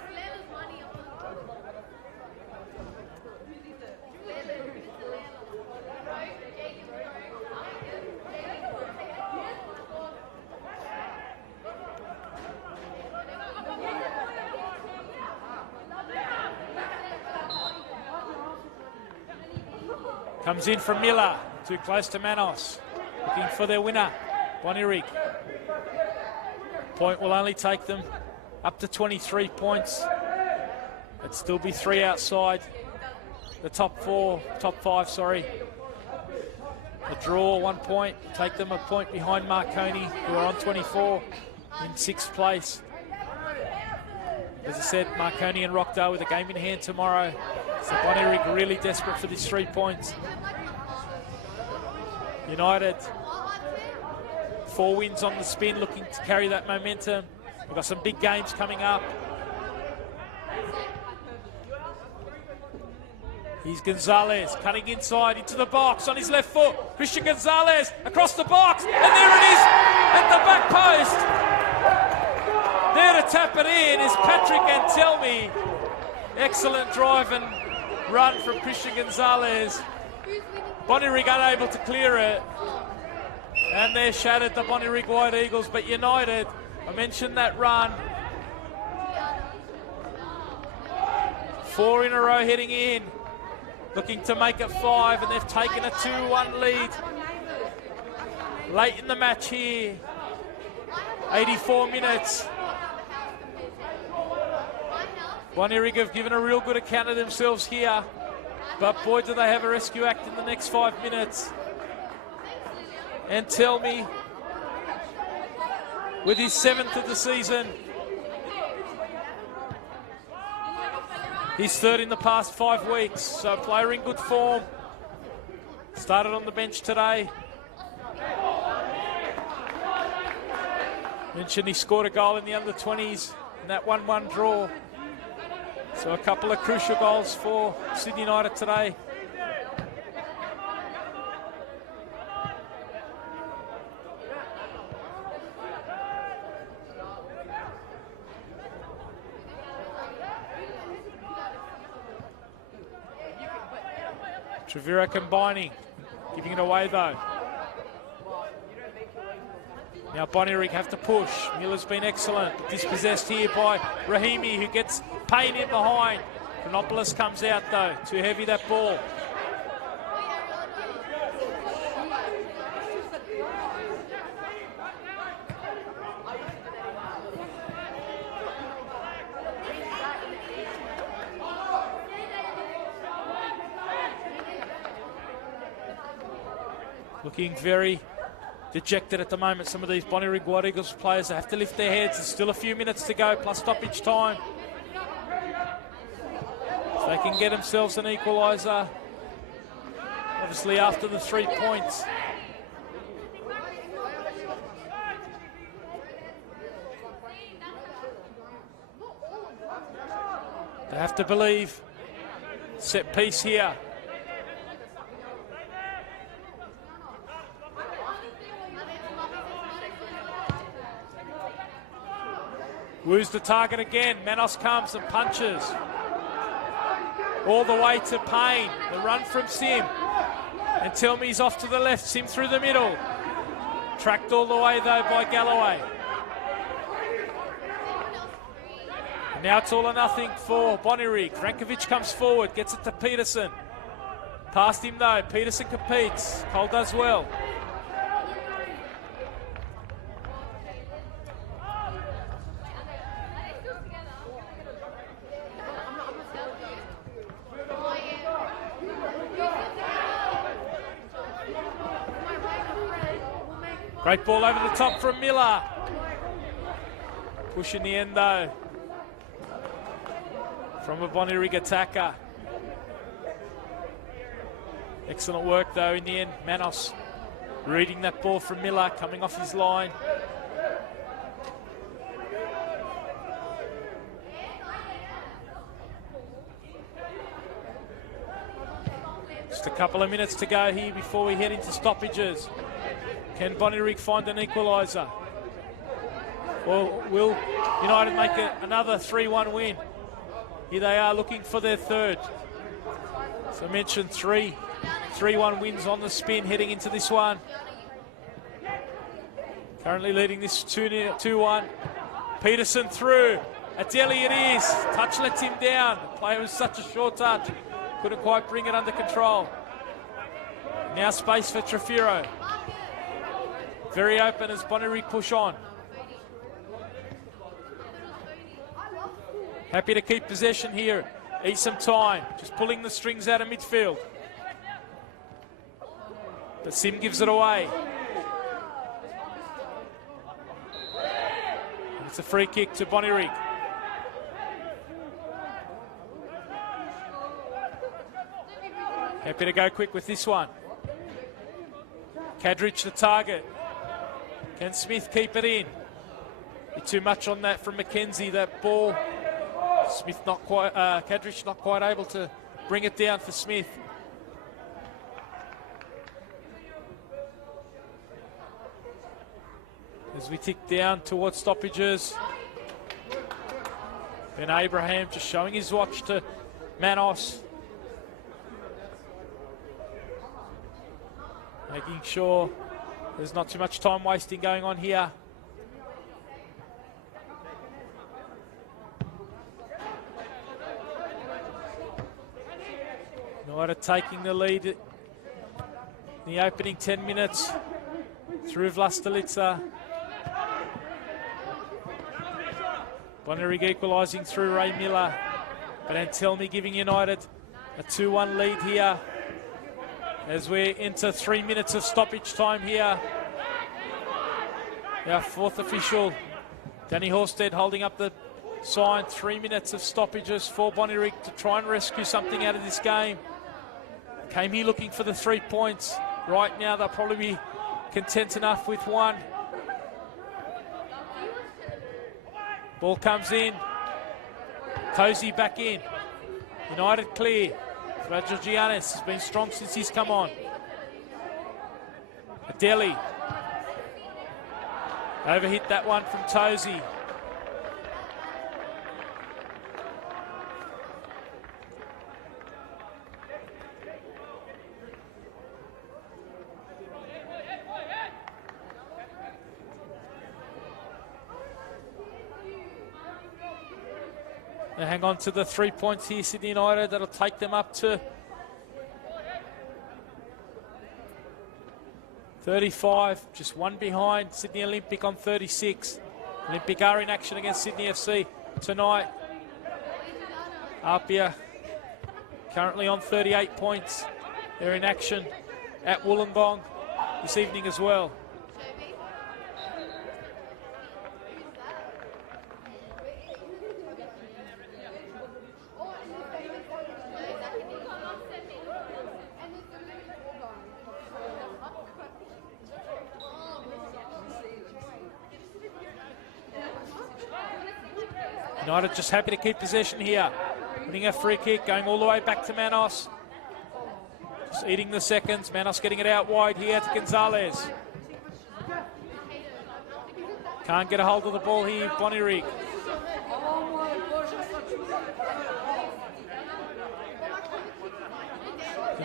Comes in from Miller, too close to Manos. Looking for their winner, Bonnyrigg. Point will only take them up to 23 points. It'd still be 3 outside the top 5, sorry. The draw, 1 point, take them a point behind Marconi, who are on 24 in 6th place. As I said, Marconi and Rockdale with a game in hand tomorrow. So Bonnyrigg really desperate for these 3 points. United, 4 wins on the spin, looking to carry that momentum. We've got some big games coming up. Here's Gonzalez cutting inside into the box on his left foot. Christian Gonzalez across the box, and there it is at the back post. There to tap it in is Patrick Antelmi. Excellent drive and run from Christian Gonzalez. Bonnyrigg unable to clear it. And they're shattered, the Bonnyrigg White Eagles, but United, I mentioned that run. 4 in a row heading in, looking to make it 5, and they've taken a 2-1 lead. Late in the match here, 84 minutes. Bonnyrigg have given a real good account of themselves here, but boy, do they have a rescue act in the next 5 minutes. And tell me, with his 7th of the season, he's 3rd in the past 5 weeks, so player in good form. Started on the bench today. Mentioned he scored a goal in the under-20s in that 1-1 draw. So a couple of crucial goals for Sydney United today. Treviro combining, giving it away though. Now Bonnyrigg have to push. Miller's been excellent. Dispossessed here by Rahimi, who gets Payne in behind. Chronopoulos comes out though. Too heavy that ball. Looking very dejected at the moment. Some of these Bonnyrigg White Eagles players have to lift their heads. There's still a few minutes to go, plus stoppage time. they can get themselves an equaliser. Obviously after the 3 points. They have to believe. Set piece here. Woos the target again. Manos comes and punches. All the way to Payne. The run from Sim. And tell me he's off to the left. Sim through the middle. Tracked all the way though by Galloway. And now it's all or nothing for Bonnyrigg. Rankovic comes forward, gets it to Peterson. Past him though. Peterson competes. Cole does well. Great ball over the top from Miller. Push in the end though from a Bonnyrigg attacker. Excellent work though in the end. Manos reading that ball from Miller, coming off his line. Just a couple of minutes to go here before we head into stoppages. Can Bonnyrigg find an equaliser? Or will United make another 3-1 win? Here they are looking for their third. As I mentioned, 3-1 wins on the spin heading into this one. Currently leading this 2-1. Peterson through. Adeli it is. Touch lets him down. The player was such a short touch. Couldn't quite bring it under control. Now space for Trefiro. Very open as Bonnyrigg push on. Happy to keep possession here. Eat some time. Just pulling the strings out of midfield. But Sim gives it away. And it's a free kick to Bonnyrigg. Happy to go quick with this one. Kadrich the target. Can Smith keep it in? Too much on that from McKenzie, that ball. Smith not quite, Kadrich not quite able to bring it down for Smith. As we tick down towards stoppages. Ben Abraham just showing his watch to Manos. Making sure there's not too much time wasting going on here. United taking the lead in the opening 10 minutes through Vlastelica. Bonnyrigg equalising through Ray Miller. But Antelmi giving United a 2-1 lead here. As we enter 3 minutes of stoppage time here. Our fourth official, Danny Horsted, holding up the sign. 3 minutes of stoppages for Bonnyrigg to try and rescue something out of this game. Came here looking for the 3 points. Right now they'll probably be content enough with one. Ball comes in. Tozy back in. United clear. Georgianis has been strong since he's come on. Adeli. Overhit that one from Tozy. They hang on to the 3 points here, Sydney United. That'll take them up to 35, just one behind Sydney Olympic on 36. Olympic are in action against Sydney FC tonight. Apia currently on 38 points. They're in action at Wollongong this evening as well. United just happy to keep possession here. Winning a free kick, going all the way back to Manos. Just eating the seconds. Manos getting it out wide here to Gonzalez. Can't get a hold of the ball here, Bonnyrigg.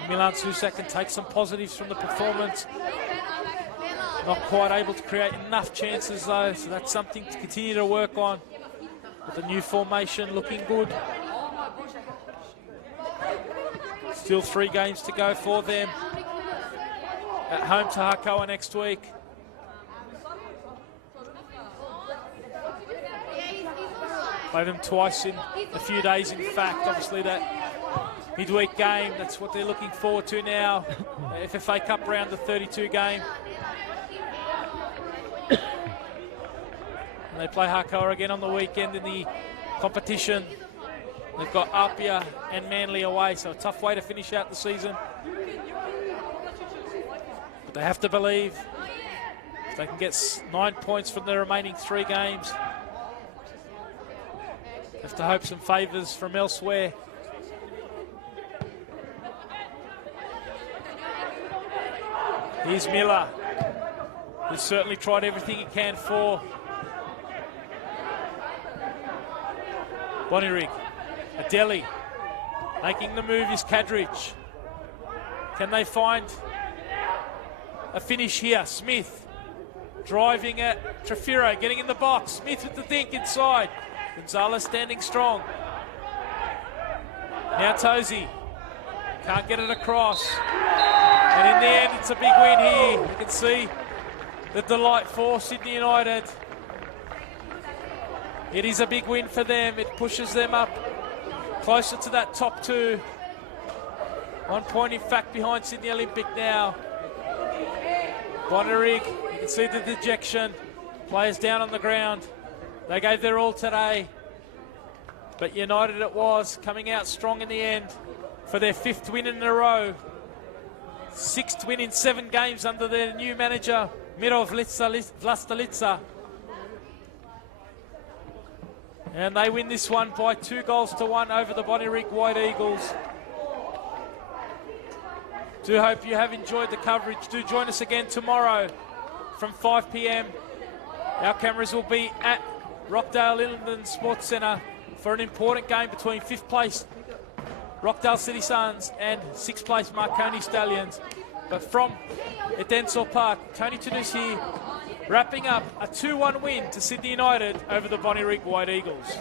Milan Susak can take some positives from the performance. Not quite able to create enough chances though, so that's something to continue to work on. With the new formation looking good. Still 3 games to go for them. At home to Hakoah next week. Play them twice in a few days, in fact. Obviously that midweek game, that's what they're looking forward to now. The FFA Cup round, the 32 game. And they play Hakoah again on the weekend in the competition. They've got Apia and Manly away, so a tough way to finish out the season. But they have to believe if they can get 9 points from the remaining 3 games. Have to hope some favours from elsewhere. Here's Miller, who's certainly tried everything he can for Bonnyrigg. Adeli making the move is Kadrich. Can they find a finish here? Smith driving at Trafiro, getting in the box. Smith with the dink inside. Gonzalez standing strong. Now Tozy can't get it across. And in the end, it's a big win here. You can see the delight for Sydney United. It is a big win for them. It pushes them up closer to that top 2. 1 point, in fact, behind Sydney Olympic now. Bonnyrigg, you can see the dejection. Players down on the ground. They gave their all today. But United it was, coming out strong in the end for their 5th win in a row. 6th win in 7 games under their new manager, Mirov Vlastalica. And they win this one by 2-1 over the Bonnyrigg White Eagles. Do hope you have enjoyed the coverage. Do join us again tomorrow from 5 p.m. Our cameras will be at Rockdale Linden Sports Centre for an important game between 5th place Rockdale City Suns and 6th place Marconi Stallions. But from Edensor Park, Tony Tanusi wrapping up a 2-1 win to Sydney United over the Bonnyrigg White Eagles.